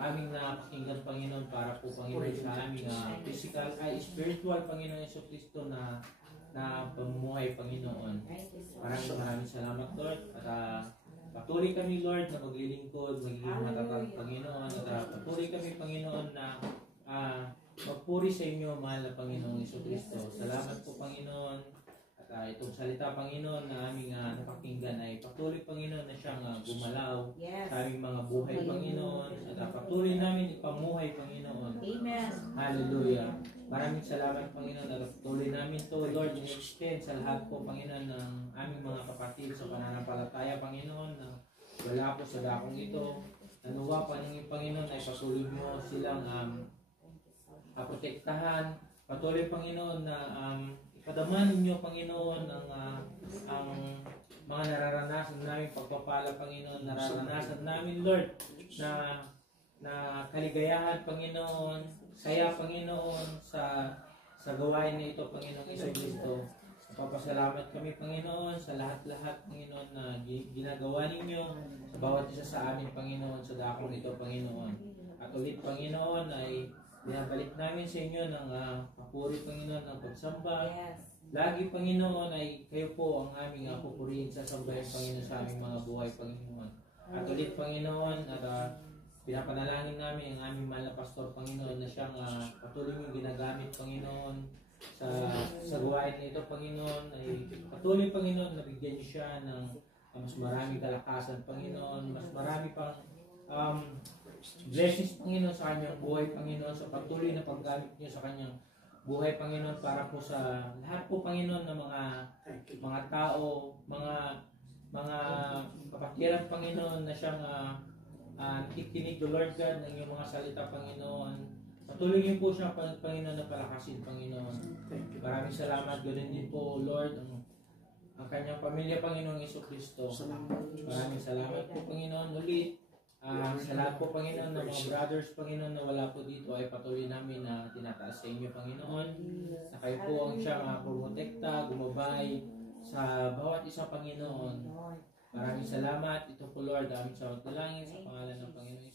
aming napakinggan, Panginoon, para po, Panginoon, sa aming physical, spiritual, Panginoon Jesucristo, na pamumuhay, Panginoon. Maraming salamat, Lord, at patuloy kami, Lord, na maglilingkod, magiging matatag, Panginoon, at patuloy kami, Panginoon, na magpuri sa inyo, mahal na Panginoong Jesucristo. Salamat po, Panginoon. At itong salita, Panginoon, na aming napakinggan ay patuloy, Panginoon, na siyang gumalaw sa aming mga buhay, Panginoon. At patuloy namin ipamuhay, Panginoon. Amen. Hallelujah. Maraming salamat, Panginoon. At patuloy namin to, Lord, in-extend sa lahat po, Panginoon, ng aming mga kapatid sa pananampalataya, Panginoon, na wala po sa dakong ito. Nanuwa pa ng Panginoon ay patuloy mo silang protektahan. Patuloy, Panginoon, na ikadaman ninyo, Panginoon, ang mga nararanasan namin pagpapala, Panginoon, nararanasan namin, Lord, na kaligayahan, Panginoon, saya, Panginoon, sa gawain na ito, Panginoon Jesucristo. Papasalamat kami, Panginoon, sa lahat-lahat, Panginoon, na ginagawa ninyo sa bawat isa sa amin, Panginoon, sa dakong ito, Panginoon. At ulit, Panginoon, ay binabalik namin sa inyo ng papuri, Panginoon, ng pagsamba. Lagi, Panginoon, ay kayo po ang aming pupurihin sa sambahin, Panginoon, sa aming mga buhay, Panginoon. At ulit, Panginoon, at pinapanalangin namin ang aming mahal na pastor, Panginoon, na siyang patuloy mong ginagamit, Panginoon, sa gawain nito, Panginoon, ay patuloy, Panginoon, nabigyan niyo siya ng mas maraming kalakasan, Panginoon, mas marami pang blessings, Panginoon, sa kanyang buhay, Panginoon, sa patuloy na paggamit niyo sa kanyang buhay, Panginoon, para po sa lahat po, Panginoon, ng mga tao, mga kapatiran, Panginoon, na siyang nakikinig, Lord God, ng iyong mga salita, Panginoon. Patuloy niyo po siya, Panginoon, na palakasin, Panginoon. Maraming salamat. Ganoon din po, Lord, ang kanyang pamilya, Panginoong Jesucristo. Maraming salamat po, Panginoon, ulit. Sa lahat po, Panginoon, ng mga brothers, Panginoon, na wala po dito, ay patuloy namin na tinataas sa inyo, Panginoon. Na kayo po ang siyang pumotekta, gumabay sa bawat isa, Panginoon. Maraming salamat. Ito po, Lord, aming sa magdalangin sa pangalan ng Panginoon